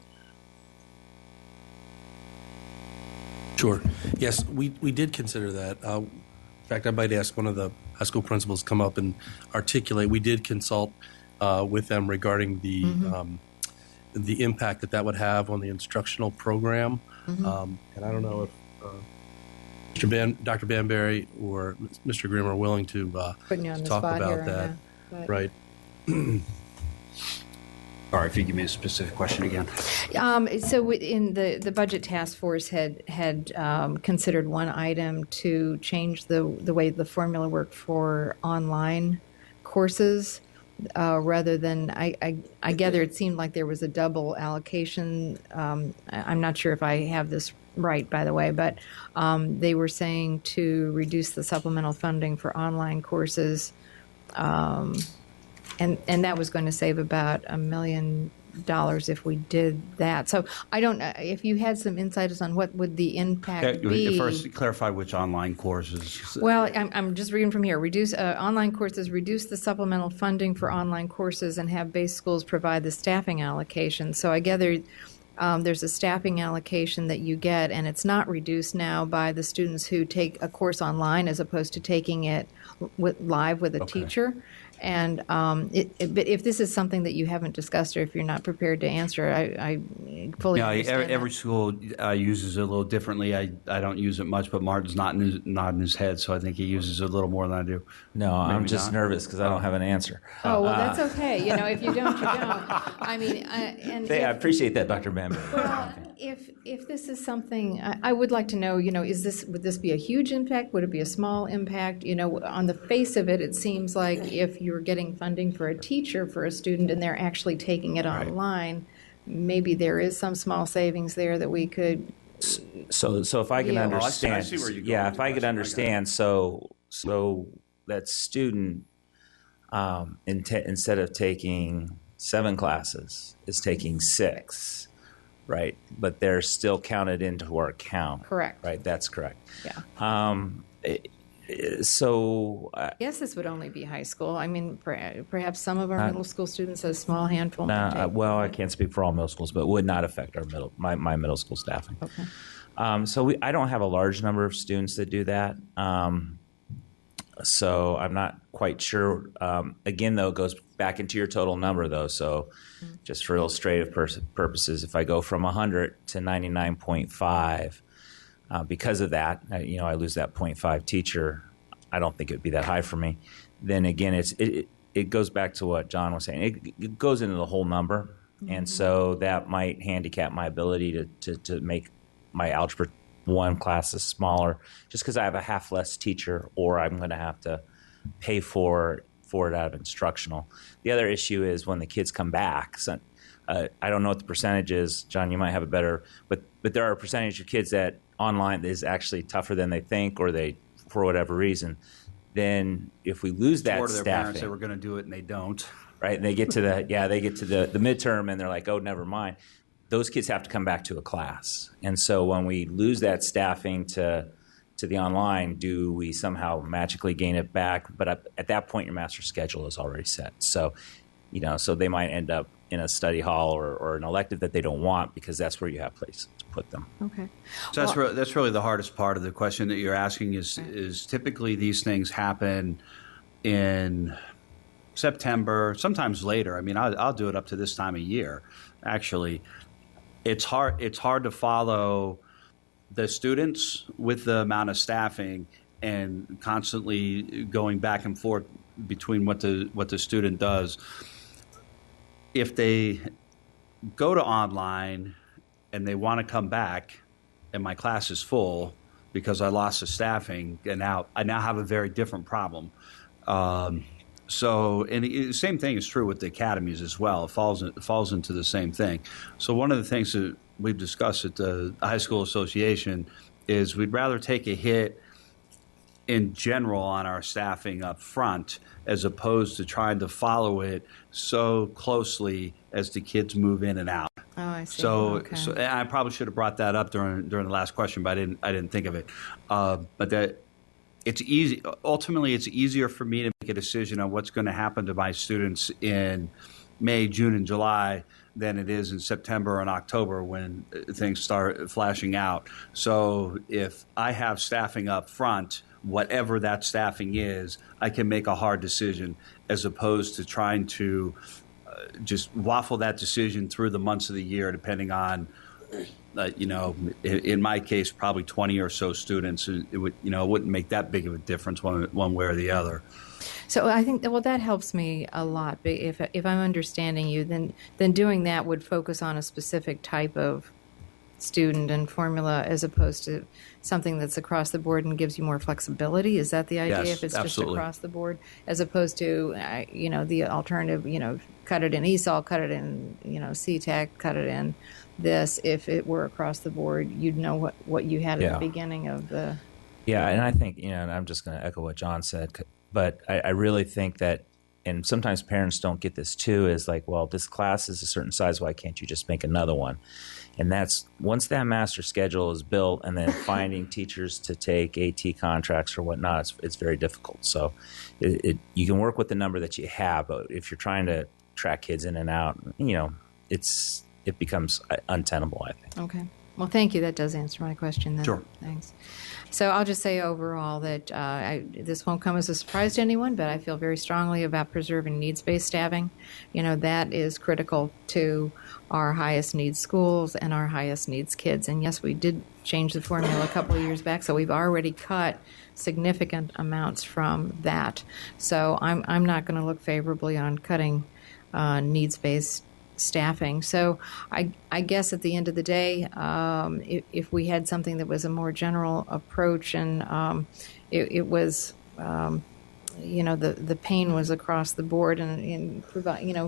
Sure. Yes, we did consider that. In fact, I might ask one of the high school principals to come up and articulate. We did consult with them regarding the impact that would have on the instructional program. And I don't know if Dr. Banbury or Mr. Grimm are willing to talk about that. Right. All right, if you give me a specific question again. So in the Budget Task Force had considered one item to change the way the formula worked for online courses, rather than, I gather it seemed like there was a double allocation. I'm not sure if I have this right, by the way, but they were saying to reduce the supplemental funding for online courses, and that was going to save about $1 million if we did that. So I don't know if you had some insights on what would the impact be. First, clarify which online courses. Well, I'm just reading from here. Reduce online courses, reduce the supplemental funding for online courses, and have base schools provide the staffing allocation. So I gather there's a staffing allocation that you get, and it's not reduced now by the students who take a course online as opposed to taking it live with a teacher. And but if this is something that you haven't discussed or if you're not prepared to answer, I fully understand. Every school uses it a little differently. I don't use it much, but Martin's nodding his head, so I think he uses it a little more than I do. No, I'm just nervous because I don't have an answer. Oh, well, that's okay. If you don't, you don't. I mean, I appreciate that, Dr. Bamber. Well, if this is something, I would like to know, would this be a huge impact? Would it be a small impact? On the face of it, it seems like if you're getting funding for a teacher for a student and they're actually taking it online, maybe there is some small savings there that we could. So if I can understand, I see where you're going. yeah, if I could understand, so that student instead of taking 7 classes is taking 6. Right, but they're still counted into our count. Correct. Right, that's correct. Yeah. So I guess this would only be high school. I mean, perhaps some of our middle school students, a small handful. Well, I can't speak for all middle schools, but it would not affect our my middle school staffing. Okay. So I don't have a large number of students that do that. So I'm not quite sure. Again, though, it goes back into your total number, though. So just for illustrative purposes, if I go from 100 to 99.5, because of that, I lose that 0.5 teacher. I don't think it would be that high for me. Then again, it goes back to what John was saying. It goes into the whole number, and so that might handicap my ability to make my Algebra 1 classes smaller, just because I have a half less teacher, or I'm going to have to pay for it out of instructional. The other issue is when the kids come back. So, I don't know what the percentage is. John, you might have a better, but there are a percentage of kids that online is actually tougher than they think, or they, for whatever reason. Then if we lose that their staffing, parents, they were going to do it and they don't. Right? And they get to the the midterm and they're like, oh, never mind. Those kids have to come back to a class, and so when we lose that staffing to the online, do we somehow magically gain it back? But at that point, your master schedule is already set. So, so they might end up in a study hall or an elective that they don't want because that's where you have place to put them. Okay. So that's really the hardest part of the question that you're asking is typically these things happen in September, sometimes later. I mean, I'll do it up to this time of year. Actually, it's hard to follow the students with the amount of staffing and constantly going back and forth between what the student does. If they go to online and they want to come back and my class is full, because I lost the staffing, and I now have a very different problem. So, and the same thing is true with the academies as well. It falls into the same thing. So one of the things that we've discussed at the High School Association is we'd rather take a hit in general on our staffing up front as opposed to trying to follow it so closely as the kids move in and out. Oh, I see. So, Okay. so and I probably should have brought that up during the last question, but I didn't think of it. But that it's easy. Ultimately, it's easier for me to make a decision on what's going to happen to my students in May, June, and July than it is in September and October when things start flashing out. So if I have staffing up front, whatever that staffing is, I can make a hard decision as opposed to trying to just waffle that decision through the months of the year, depending on, in my case, probably 20 or so students. It wouldn't make that big of a difference one way or the other. So I think, well, that helps me a lot. But if I'm understanding you, then doing that would focus on a specific type of student and formula as opposed to something that's across the board and gives you more flexibility. Is that the idea? Yes, if it's absolutely. just across the board, as opposed to the alternative, cut it in ESOL, cut it in CTEC, cut it in this. If it were across the board, you'd know what you had at the beginning of the. Yeah, and I think, and I'm just going to echo what John said, but I really think that, and sometimes parents don't get this too, is like, well, this class is a certain size, why can't you just make another one? And that's, once that master schedule is built and then finding teachers to take AT contracts or whatnot, it's very difficult. So you can work with the number that you have, but if you're trying to track kids in and out, it becomes untenable, I think. Okay. Well, thank you. That does answer my question then. Sure. Thanks. So I'll just say overall that this won't come as a surprise to anyone, but I feel very strongly about preserving needs-based staffing. That is critical to our highest needs schools and our highest needs kids. And yes, we did change the formula a couple of years back, so we've already cut significant amounts from that. So I'm not going to look favorably on cutting needs-based staffing. So I guess at the end of the day, if we had something that was a more general approach and it was, the pain was across the board and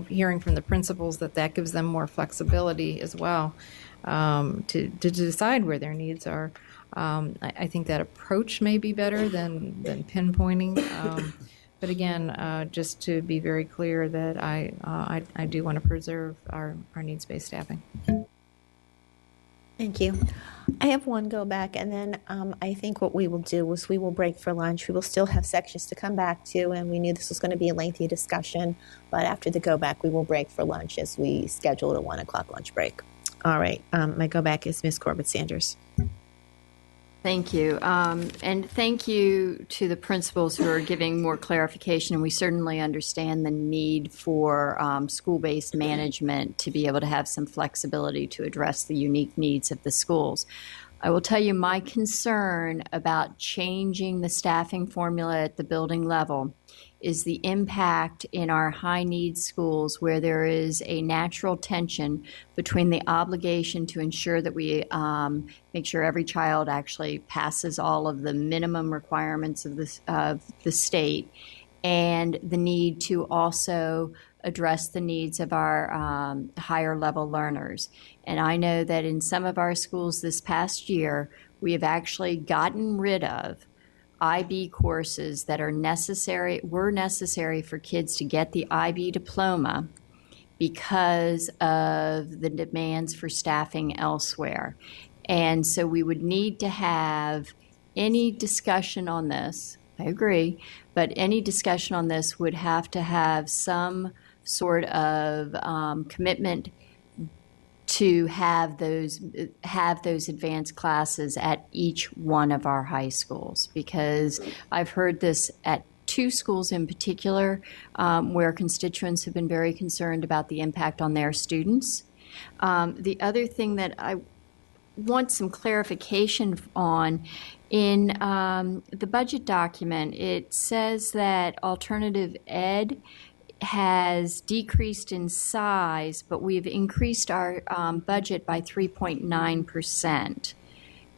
hearing from the principals that gives them more flexibility as well to decide where their needs are. I think that approach may be better than pinpointing. But again, just to be very clear that I do want to preserve our needs-based staffing. Thank you. I have one go back, and then I think what we will do is we will break for lunch. We will still have sections to come back to, and we knew this was going to be a lengthy discussion, but after the go back, we will break for lunch as we scheduled a 1 o'clock lunch break. All right. My go back is Ms. Corbett-Sanders. Thank you. And thank you to the principals who are giving more clarification. And we certainly understand the need for school-based management to be able to have some flexibility to address the unique needs of the schools. I will tell you my concern about changing the staffing formula at the building level is the impact in our high-needs schools where there is a natural tension between the obligation to ensure that we make sure every child actually passes all of the minimum requirements of the state and the need to also address the needs of our higher-level learners. And I know that in some of our schools this past year, we have actually gotten rid of IB courses that were necessary for kids to get the IB diploma because of the demands for staffing elsewhere. And so we would need to have any discussion on this, I agree, but any discussion on this would have to have some sort of commitment to have those advanced classes at each one of our high schools, because I've heard this at 2 schools in particular where constituents have been very concerned about the impact on their students. The other thing that I want some clarification on, in the budget document, it says that alternative ed has decreased in size, but we've increased our budget by 3.9%.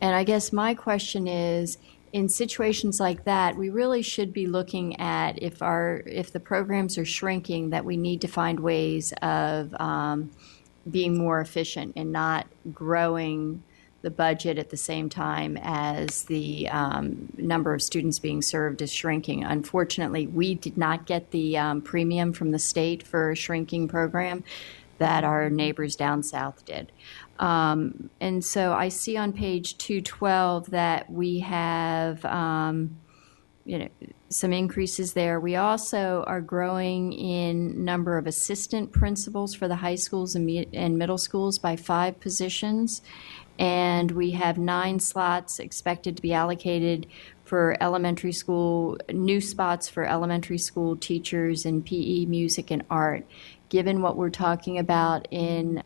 And I guess my question is, in situations like that, we really should be looking at if the programs are shrinking, that we need to find ways of being more efficient and not growing the budget at the same time as the number of students being served is shrinking. Unfortunately, we did not get the premium from the state for a shrinking program that our neighbors down south did. And so I see on page 212 that we have some increases there. We also are growing in number of assistant principals for the high schools and middle schools by 5 positions. And we have 9 slots expected to be allocated for elementary school, new spots for elementary school teachers in PE, music, and art. Given what we're talking about in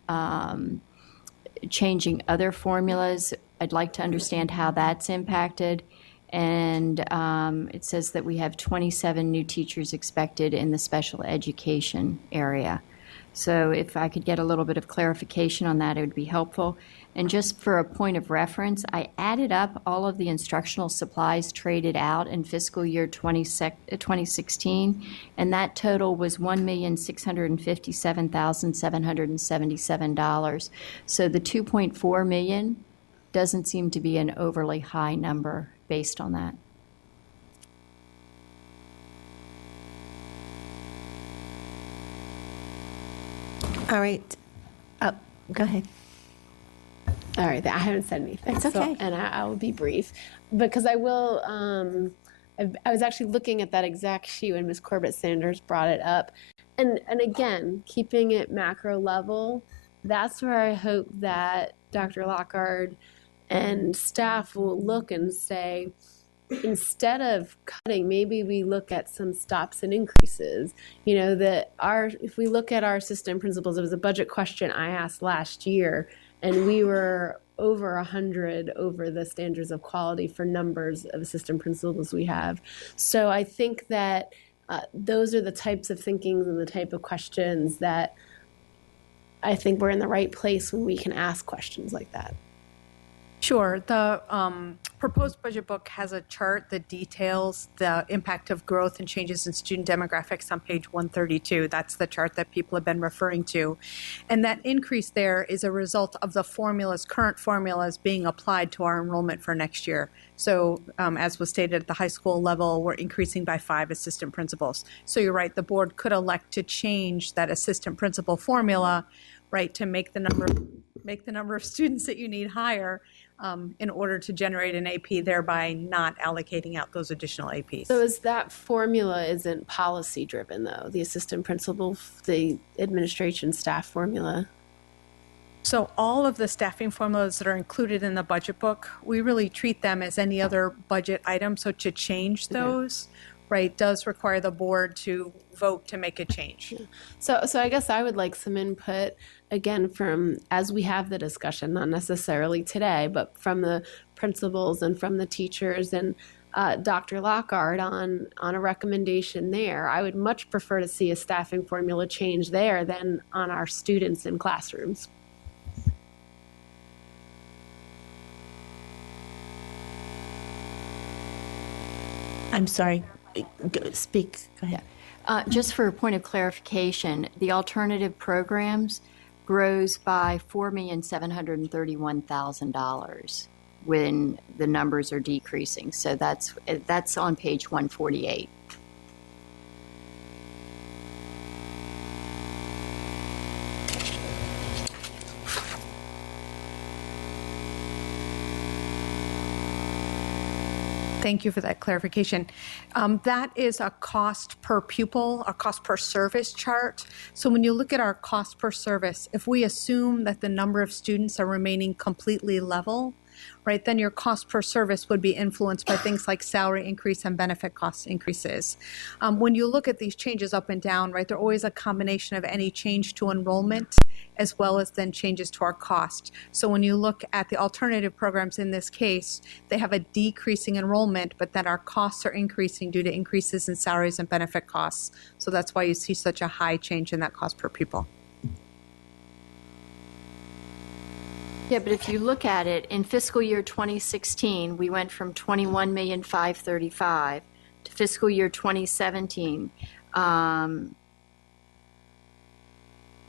changing other formulas, I'd like to understand how that's impacted. And it says that we have 27 new teachers expected in the special education area. So if I could get a little bit of clarification on that, it would be helpful. And just for a point of reference, I added up all of the instructional supplies traded out in fiscal year 2016, and that total was $1,657,777. So the $2.4 million doesn't seem to be an overly high number based on that. All right. Go ahead. All right, I haven't said anything. It's okay. And I will be brief because I will. I was actually looking at that exact sheet when Ms. Corbett Sanders brought it up. And again, keeping it macro level, that's where I hope that Dr. Lockard and staff will look and say, instead of cutting, maybe we look at some stops and increases. If we look at our assistant principals, it was a budget question I asked last year, and we were over 100 over the standards of quality for numbers of assistant principals we have. So I think that those are the types of thinkings and the type of questions that I think we're in the right place when we can ask questions like that. Sure. The proposed budget book has a chart that details the impact of growth and changes in student demographics on page 132. That's the chart that people have been referring to. And that increase there is a result of the current formulas being applied to our enrollment for next year. So as was stated at the high school level, we're increasing by 5 assistant principals. So you're right, the board could elect to change that assistant principal formula, right, to make the number of students that you need higher in order to generate an AP, thereby not allocating out those additional APs. So is that formula isn't policy driven though, the assistant principal, the administration staff formula? So all of the staffing formulas that are included in the budget book, we really treat them as any other budget item. So to change those, right, does require the board to vote to make a change. So I guess I would like some input again from, as we have the discussion, not necessarily today, but from the principals and from the teachers and Dr. Lockard on a recommendation there. I would much prefer to see a staffing formula change there than on our students in classrooms. I'm sorry. Speak. Go ahead. Just for a point of clarification, the alternative programs grows by $4,731,000 when the numbers are decreasing. So that's on page 148. Thank you for that clarification. That is a cost per pupil, a cost per service chart. So when you look at our cost per service, if we assume that the number of students are remaining completely level, right, then your cost per service would be influenced by things like salary increase and benefit cost increases. When you look at these changes up and down, right, they're always a combination of any change to enrollment as well as then changes to our cost. So when you look at the alternative programs in this case, they have a decreasing enrollment, but then our costs are increasing due to increases in salaries and benefit costs. So that's why you see such a high change in that cost per pupil. Yeah, but if you look at it, in fiscal year 2016, we went from 21,535,000 to fiscal year 2017.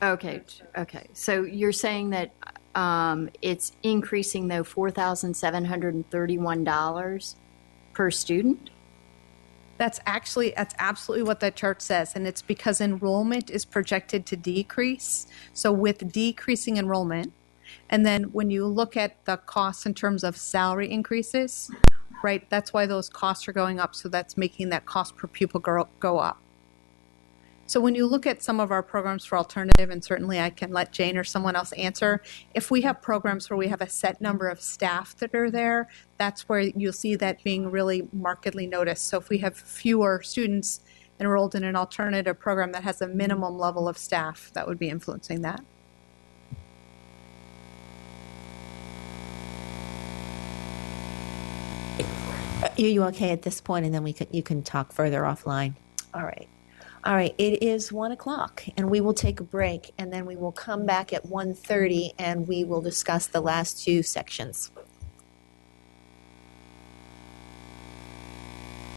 Okay. So you're saying that it's increasing, though, $4,731 per student? That's absolutely what that chart says, and it's because enrollment is projected to decrease. So with decreasing enrollment, and then when you look at the costs in terms of salary increases, right, that's why those costs are going up. So that's making that cost per pupil go up. So when you look at some of our programs for alternative, and certainly I can let Jane or someone else answer, if we have programs where we have a set number of staff that are there, that's where you'll see that being really markedly noticed. So if we have fewer students enrolled in an alternative program that has a minimum level of staff, that would be influencing that. Are you okay at this point, and then you can talk further offline? All right. All right, it is 1 o'clock, and we will take a break, and then we will come back at 1:30, and we will discuss the last two sections.